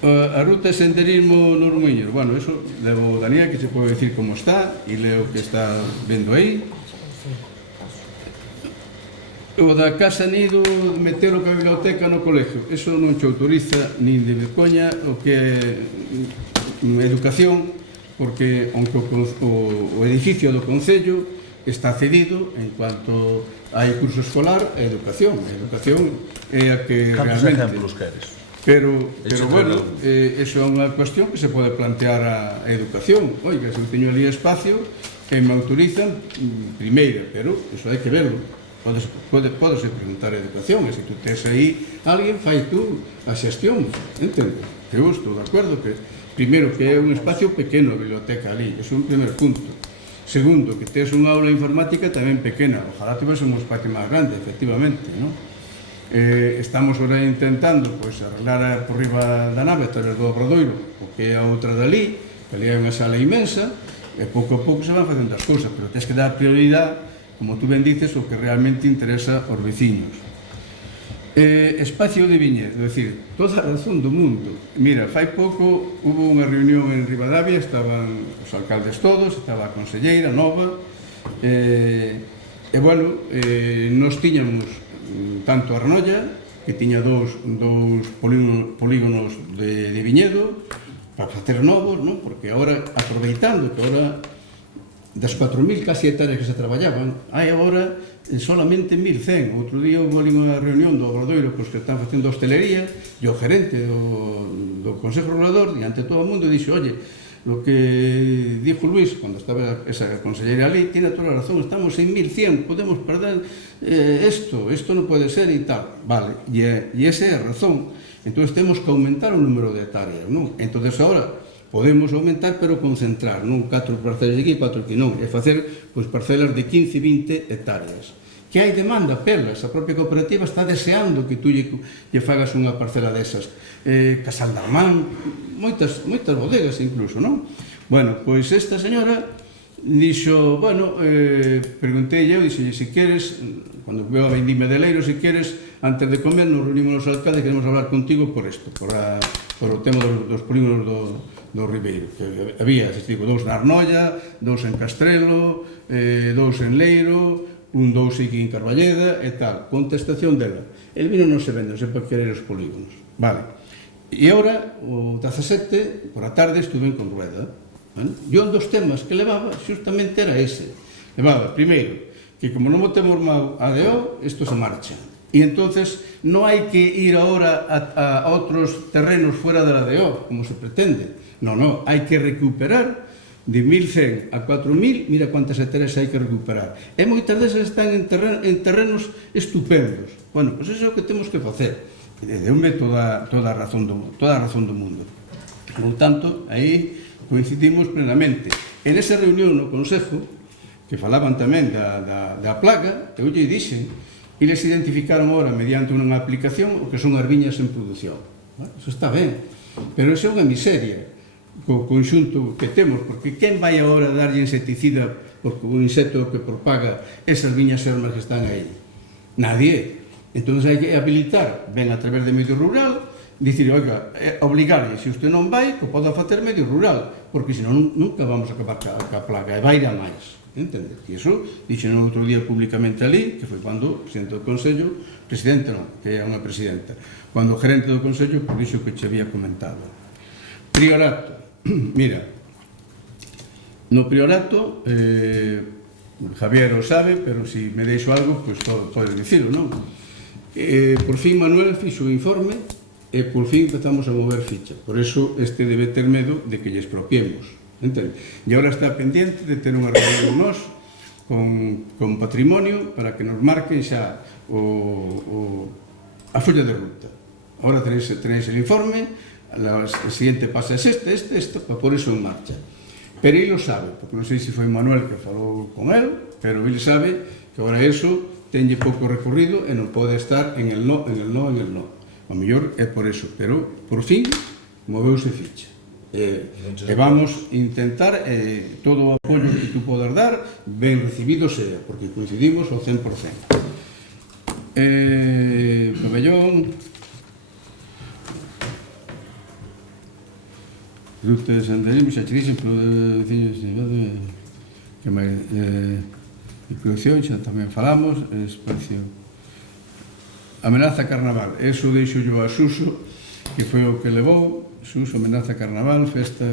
A ruta de senderismo nos Rumiños, bueno, eso levo Daniel, que se pode decir como está, e leo que está vendo aí. O da Casa Nido, meter o que a biblioteca no colegio, eso non se autoriza nin de vergoña o que é educación, porque o edificio do Concello está cedido en cuanto hai curso escolar e educación. A educación é a que Cantos realmente... exemplos queres? Pero bueno, eso é unha cuestión que se pode plantear a educación. Oiga, se eu teño ali espacio, que me autorizan, primeira, pero eso hai que verlo. Podese preguntar a educación, e se tú tes aí alguén, fai tú a xestión, entende? Eu estou de acordo que, primeiro, que é un espacio pequeno a biblioteca ali, é un primer punto. Segundo, que tes unha aula informática tamén pequena, ojalá tivese un espacio máis grande, efectivamente, non? Estamos agora intentando arreglar por riba da nave até do Obradoiro, porque é a outra dali, que ali é unha sala inmensa, e pouco a pouco se van facendo as cousas, pero tens que dar prioridade, como tú ben dices, o que realmente interesa aos veciños. Espacio de viñedo, é dicir, toda a razón do mundo. Mira, fai pouco hubo unha reunión en Ribadavia, estaban os alcaldes todos, estaba a conselleira nova, e bueno, nos tiñamos tanto a Arnolla, que tiña dous polígonos de viñedo para facer novos, non? Porque agora, aproveitando que agora das 4.000 casi hectáreas que se traballaban, hai agora solamente 1.100. Outro día houve ali unha reunión do Obradoiro que están facendo hostelería, e o gerente do Consello Regulador diante de todo o mundo dixe, oye, lo que dijo Luis cando estaba esa consellera ali, tiene toda a razón, estamos en 1.100, podemos perder esto non pode ser e tal. Vale, e esa é a razón. Entón temos que aumentar o número de hectáreas, non? Entón agora podemos aumentar, pero concentrar, non 4 parcelas de aquí, 4 aquí, non, é facer parcelas de 15, 20 hectáreas. Que hai demanda pelas, a propia cooperativa está deseando que tú lle fagas unha parcela desas. Casal de Armán, moitas bodegas incluso, non? Bueno, pois esta señora dixo, bueno, preguntei eu, dixo, se queres, cando veo a vendime de Leiro, se queres, antes de comer, nos reunimos os alcaldes, queremos hablar contigo por isto, por o tema dos polígonos do Ribeiro. Había, digo, 2 na Arnolla, 2 en Castrelo, 2 en Leiro, un 2 aquí en Carballeda e tal. Contestación dela. El vino non se vende, non se pode querer os polígonos. Vale. E agora, o 17, por a tarde, estuve con Rueda. E un dos temas que levaba, justamente era ese. Levaba, primeiro, que como non botemos mal a DO, isto se marcha. E entonces non hai que ir agora a outros terrenos fuera da DO, como se pretende. Non, hai que recuperar de 1.100 a 4.000, mira cuántas hectáreas hai que recuperar. E moitas desas están en terrenos estupendos. Bueno, pois iso é o que temos que facer. Deume toda a razón do mundo. Por tanto, aí coincidimos plenamente. En esa reunión no Consejo, que falaban tamén da plaga, eu lle dixen, e les identificaron ahora mediante unha aplicación o que son as viñas en produción. Eso está ben, pero eso é unha miseria co conxunto que temos, porque quen vai agora darlle insecticida porque o insecto que propaga esas viñas ermas que están aí? Nadie. Entón hai que habilitar, ben a través de medio rural, dicir, oiga, obligarlle, se usted non vai, que poda facer medio rural, porque senón nunca vamos a acabar ca plaga, e vai ir a máis. Entende? E iso dixen outro día públicamente ali, que foi cando o presidente do Consello, presidente non, que é unha presidenta, cando o gerente do Consello, por iso que che había comentado. Priorato. Mira, no Priorato Javier o sabe, pero si me deixo algo, pois podes dicilo, non? Por fin Manuel fixo o informe e por fin empezamos a mover ficha. Por eso este debe ter medo de que lle expropiemos, entende? E agora está pendiente de ter unha reunión nos con patrimonio para que nos marquen xa a folla de ruta. Agora tenéis el informe, a siguiente pasa esta, para por iso en marcha. Pero ele sabe, porque non sei se foi Manuel que falou con el, pero ele sabe que agora eso tenlle pouco recorrido e non pode estar en el no. A mellor é por eso, pero por fin moveuse ficha. E vamos intentar todo o apoio que tú podas dar, ben recibido sea, porque coincidimos ao 100%. Pabellón, Ruta de Santarín, Xachirín, que máis inclusión, xa tamén falamos, espacio amenaza carnaval, eso deixo yo a Suso, que foi o que levou. Suso, amenaza carnaval, festa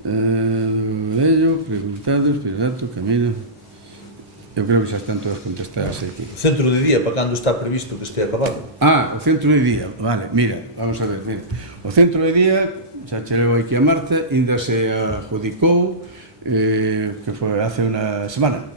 de ello, preguntados, Pirato, Camino. Eu creo que xa están todas contestadas aquí. O centro de día, para cando está previsto que este acabado? O centro de día, vale, mira, vamos a ver, mira. O centro de día, xa che levou aquí a Marta, ainda se adjudicou, que foi hace unha semana.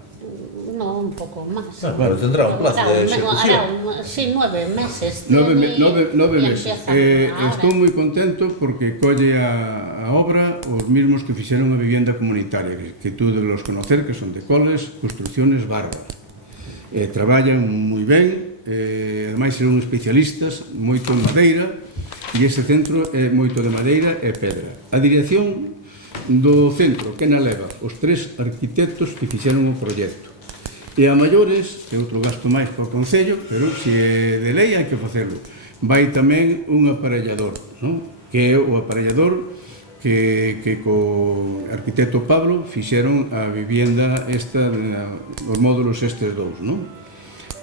No, un pouco máis. Bueno, tendrá un plazo de execución. Sí, 9 meses. 9 meses. Estou moi contento porque colle a obra os mismos que fixeron a vivienda comunitaria, que tú los conocer, que son de Coles, Construcciones Bárbara. Traballan moi ben, ademais serán especialistas, moito en madeira, e ese centro é moito de madeira e pedra. A dirección do centro, que na leva os 3 arquitectos que fixeron o proxecto. E a maiores, que é outro gasto máis por concello, pero se é de lei hai que facelo. Vai tamén un aparellador, non? Que é o aparellador que co arquitecto Pablo fixeron a vivienda esta, os módulos estes dous, non?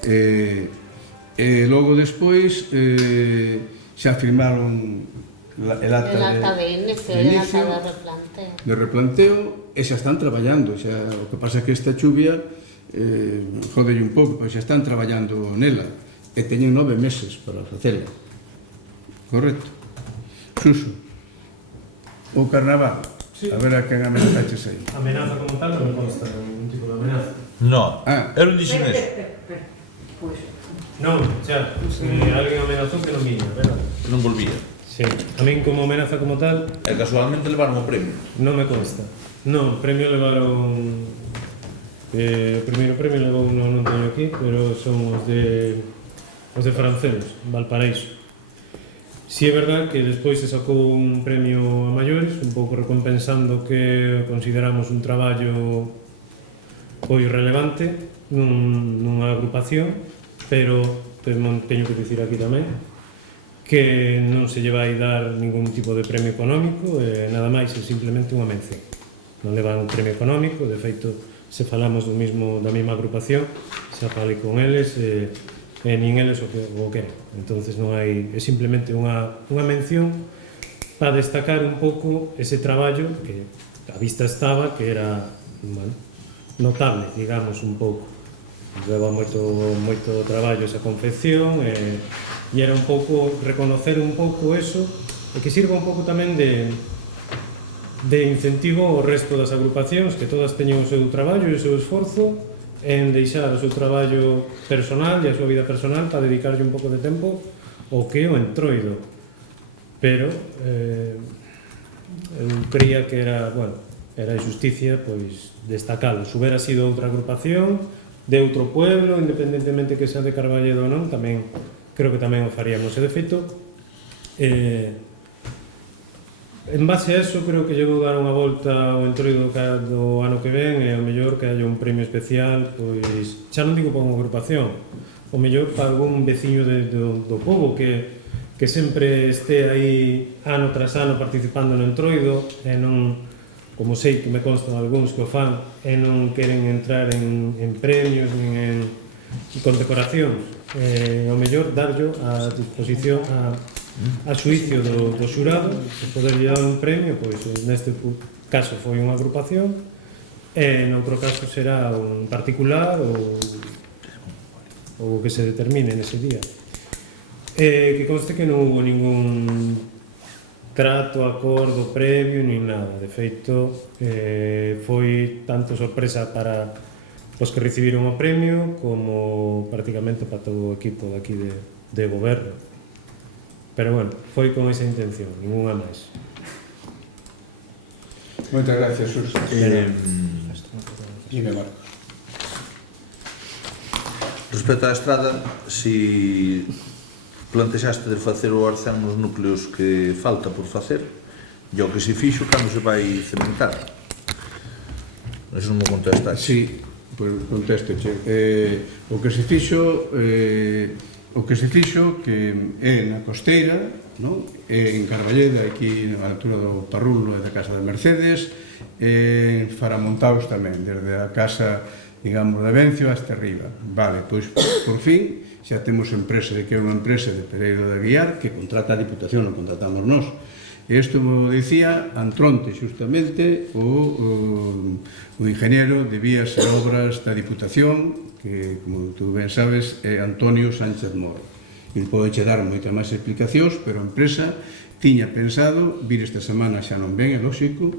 E logo despois xa firmaron el acta de inicio, de replanteo, e xa están traballando. O que pasa é que esta chuvia jodelle un pouco, pois xa están traballando nela e teñen 9 meses para facela. Correcto. Suso, o carnaval, sí. A ver a quen amenazaches aí. Amenaza como tal non me consta un tipo de amenaza. No, era un dixen eso. Non, xa, alguén amenazou que non viña, verdad? Que non volvía. Sí, a min como amenaza como tal... E casualmente levaron o premio. Non me consta. Non, o premio levaron... O primeiro premio levou non teño aquí, pero son os de Francelos, Valparaíso. Si é verdad que despois se sacou un premio a maiores, un pouco recompensando que consideramos un traballo pois relevante nunha agrupación, pero teño que dicir aquí tamén que non se lle vai dar ningún tipo de premio económico, nada máis, é simplemente unha mención. Non levan un premio económico, de feito, se falamos da mesma agrupación, xa falei con eles, nin eles o queren. Entonces non hai, é simplemente unha mención para destacar un pouco ese traballo que a vista estaba, que era notable, digamos, un pouco. Leva moito traballo esa confección e era un pouco reconocer un pouco eso e que sirva un pouco tamén de incentivo ao resto das agrupacións, que todas teñen o seu traballo e o seu esforzo en deixar o seu traballo personal e a súa vida personal para dedicarlle un pouco de tempo ao que é o entroido. Pero eu creía que era justicia pois destacalo. Se hubiera sido outra agrupación de outro pueblo, independentemente que sea de Carballedo ou non, tamén creo que tamén o faríamos. E de feito, en base a eso, creo que lle vou dar unha volta ao entroido do ano que ven e ao mellor que haya un premio especial, pois, xa non digo para unha agrupación, o mellor para algún veciño do pobo que sempre este aí ano tras ano participando no entroido e non, como sei que me constan algúns que o fan e non queren entrar en premios nin en condecoracións, ao mellor darllo a disposición a xuicio do xurado, se poderlle dar un premio, pois neste caso foi unha agrupación e noutro caso será un particular ou o que se determine nese día. Que conste que non hubo ningún trato, acordo previo, nin nada. De feito, foi tanto sorpresa para os que recibiron o premio como prácticamente para todo o equipo de aquí de goberno. Pero bueno, foi con esa intención, ninguna máis. Moitas gracias, Sus. Dime, Marcos. Respecto á estrada, si plantexaste de facer o arcén nos núcleos que falta por facer, e o que se fixo cando se vai cementar. Eso non me contestaste. Sí, pois contésteche. O que se fixo que é na costeira, no? En Carballeda, aquí na altura do Parrulo e da Casa de Mercedes, en Faramontaos tamén, desde a casa, digamos, de Vencio hasta arriba. Vale, pois, por fin, xa temos empresa, de que é unha empresa de Pereiro de Aguiar, que contrata a Diputación, non contratamos nós. E isto me dicía Antronte, xustamente, o ingeniero de Vías e Obras da Diputación, que, como tú ben sabes, é Antonio Sánchez Moro. E pode che dar moitas máis explicacións, pero a empresa tiña pensado vir esta semana, xa non ven, é lóxico,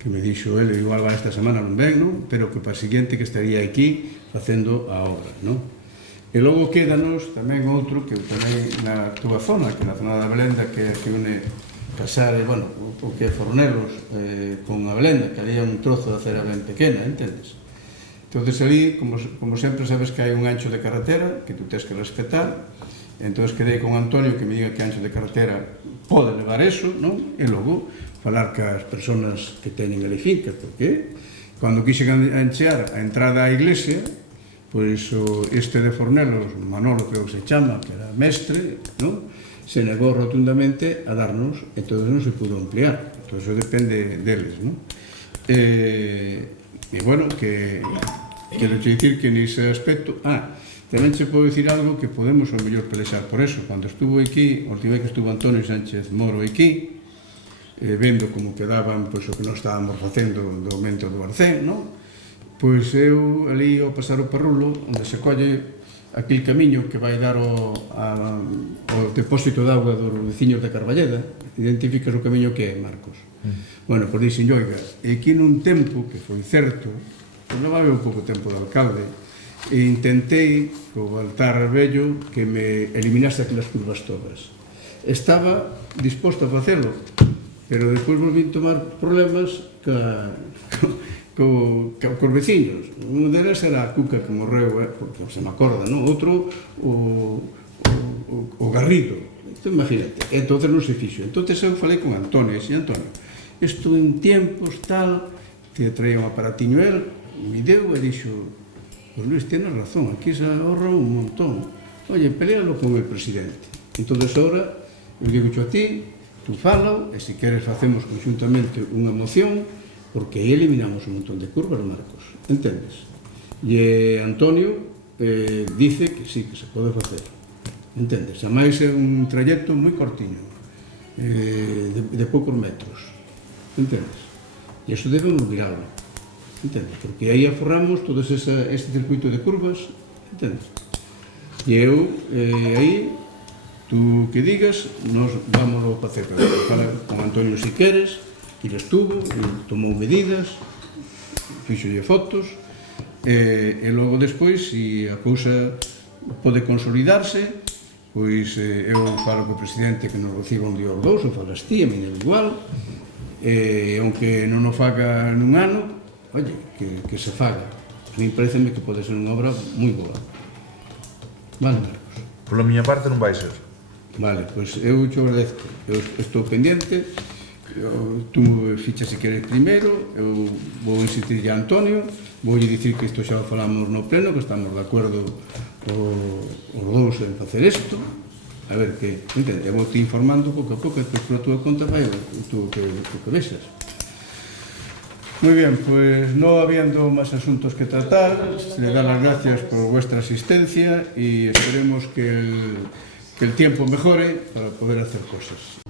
que me dixo ele, igual va esta semana non ven, non? Pero que para a seguinte que estaría aquí facendo a obra, non? E logo quédanos tamén outro que tamén na túa zona, que na zona da Belenda, que une Casar, bueno, o que é Fornelos con a Belenda, que ali é un trozo de acera ben pequena, entendes? Entón, ali, como sempre, sabes que hai un ancho de carretera que tú tens que respetar. Entón, quedei con Antonio que me diga que ancho de carretera pode levar eso, non? E logo falar cas persoas que teñen ali fincas, porque cando quixen anchear a entrada á iglesia, pois este de Fornelos, Manolo creo que se chama, que era mestre, non? Se negou rotundamente a darnos, entón non se pudo ampliar. Entón, eso depende deles, non? E, bueno, que quero dicir que nese aspecto... tamén che podo dicir algo que podemos ao mellor pelexar por eso. Cando estuvo aquí, a última vez que estuvo Antonio Sánchez Moro aquí, vendo como quedaban pois, o que nós estábamos facendo do aumento do arcén, non? Pois eu, ali ao pasar o Parrulo, onde se colle aquel camiño que vai dar ao depósito de auga dos veciños de Carballeda, identificas o camiño que é, Marcos. Bueno, pois dixen, oiga, e aquí nun tempo, que foi certo, pois levaba un pouco tempo de alcalde, e intentei, co Baltar Bello, que me eliminase aquelas curvas todas. Estaba disposto a facelo, pero despois volví a tomar problemas cos veciños. Un deles era a Cuca que morreu, porque se me acorda, non? Outro, o Garrido. Entón, imagínate. Entón non se fixo. Entón eu falei con Antonio, e dixen, Antonio, isto en tiempos tal, te traía un aparatiño el, me deu e dixo, pois Luis, tienes razón, aquí se ahorra un montón. Oye, pelealo con el presidente. Entón, ahora, eu digo a ti, tú falao, e se queres facemos conjuntamente unha moción, porque aí eliminamos un montón de curvas, Marcos, entendes? E Antonio dice que sí, que se pode facer, entendes? Ademais é un trayecto moi cortiño, de poucos metros, entendes? E iso debemos mirarlo, entendes? Porque aí aforramos todo este circuito de curvas, entendes? E eu, aí, tú que digas, nos vamos a facer, para con Antonio si queres, ele estuvo, tomou medidas, fixolle fotos, e logo despois, se a cousa pode consolidarse, pois eu falo co presidente que nos reciba un día ou dous, ou falas ti, a mí é igual, e aunque non o faga nun ano, oye, que se faga. A mí pareceme que pode ser unha obra moi boa. Vale, Marcos? Pola miña parte non vai ser. Vale, pois eu te agradezco. Eu estou pendiente. Tú fichas se queres primeiro, eu vou insistir a Antonio, voulle dicir que isto xa o falamos no pleno, que estamos de acordo os dous en facer isto, a ver que, entende, vou te informando pouco a pouco, que por a túa conta vai o que vexas. Muy bien, pues no habiendo más asuntos que tratar, le dan las gracias por vuestra asistencia y esperemos que el tiempo mejore para poder hacer cosas.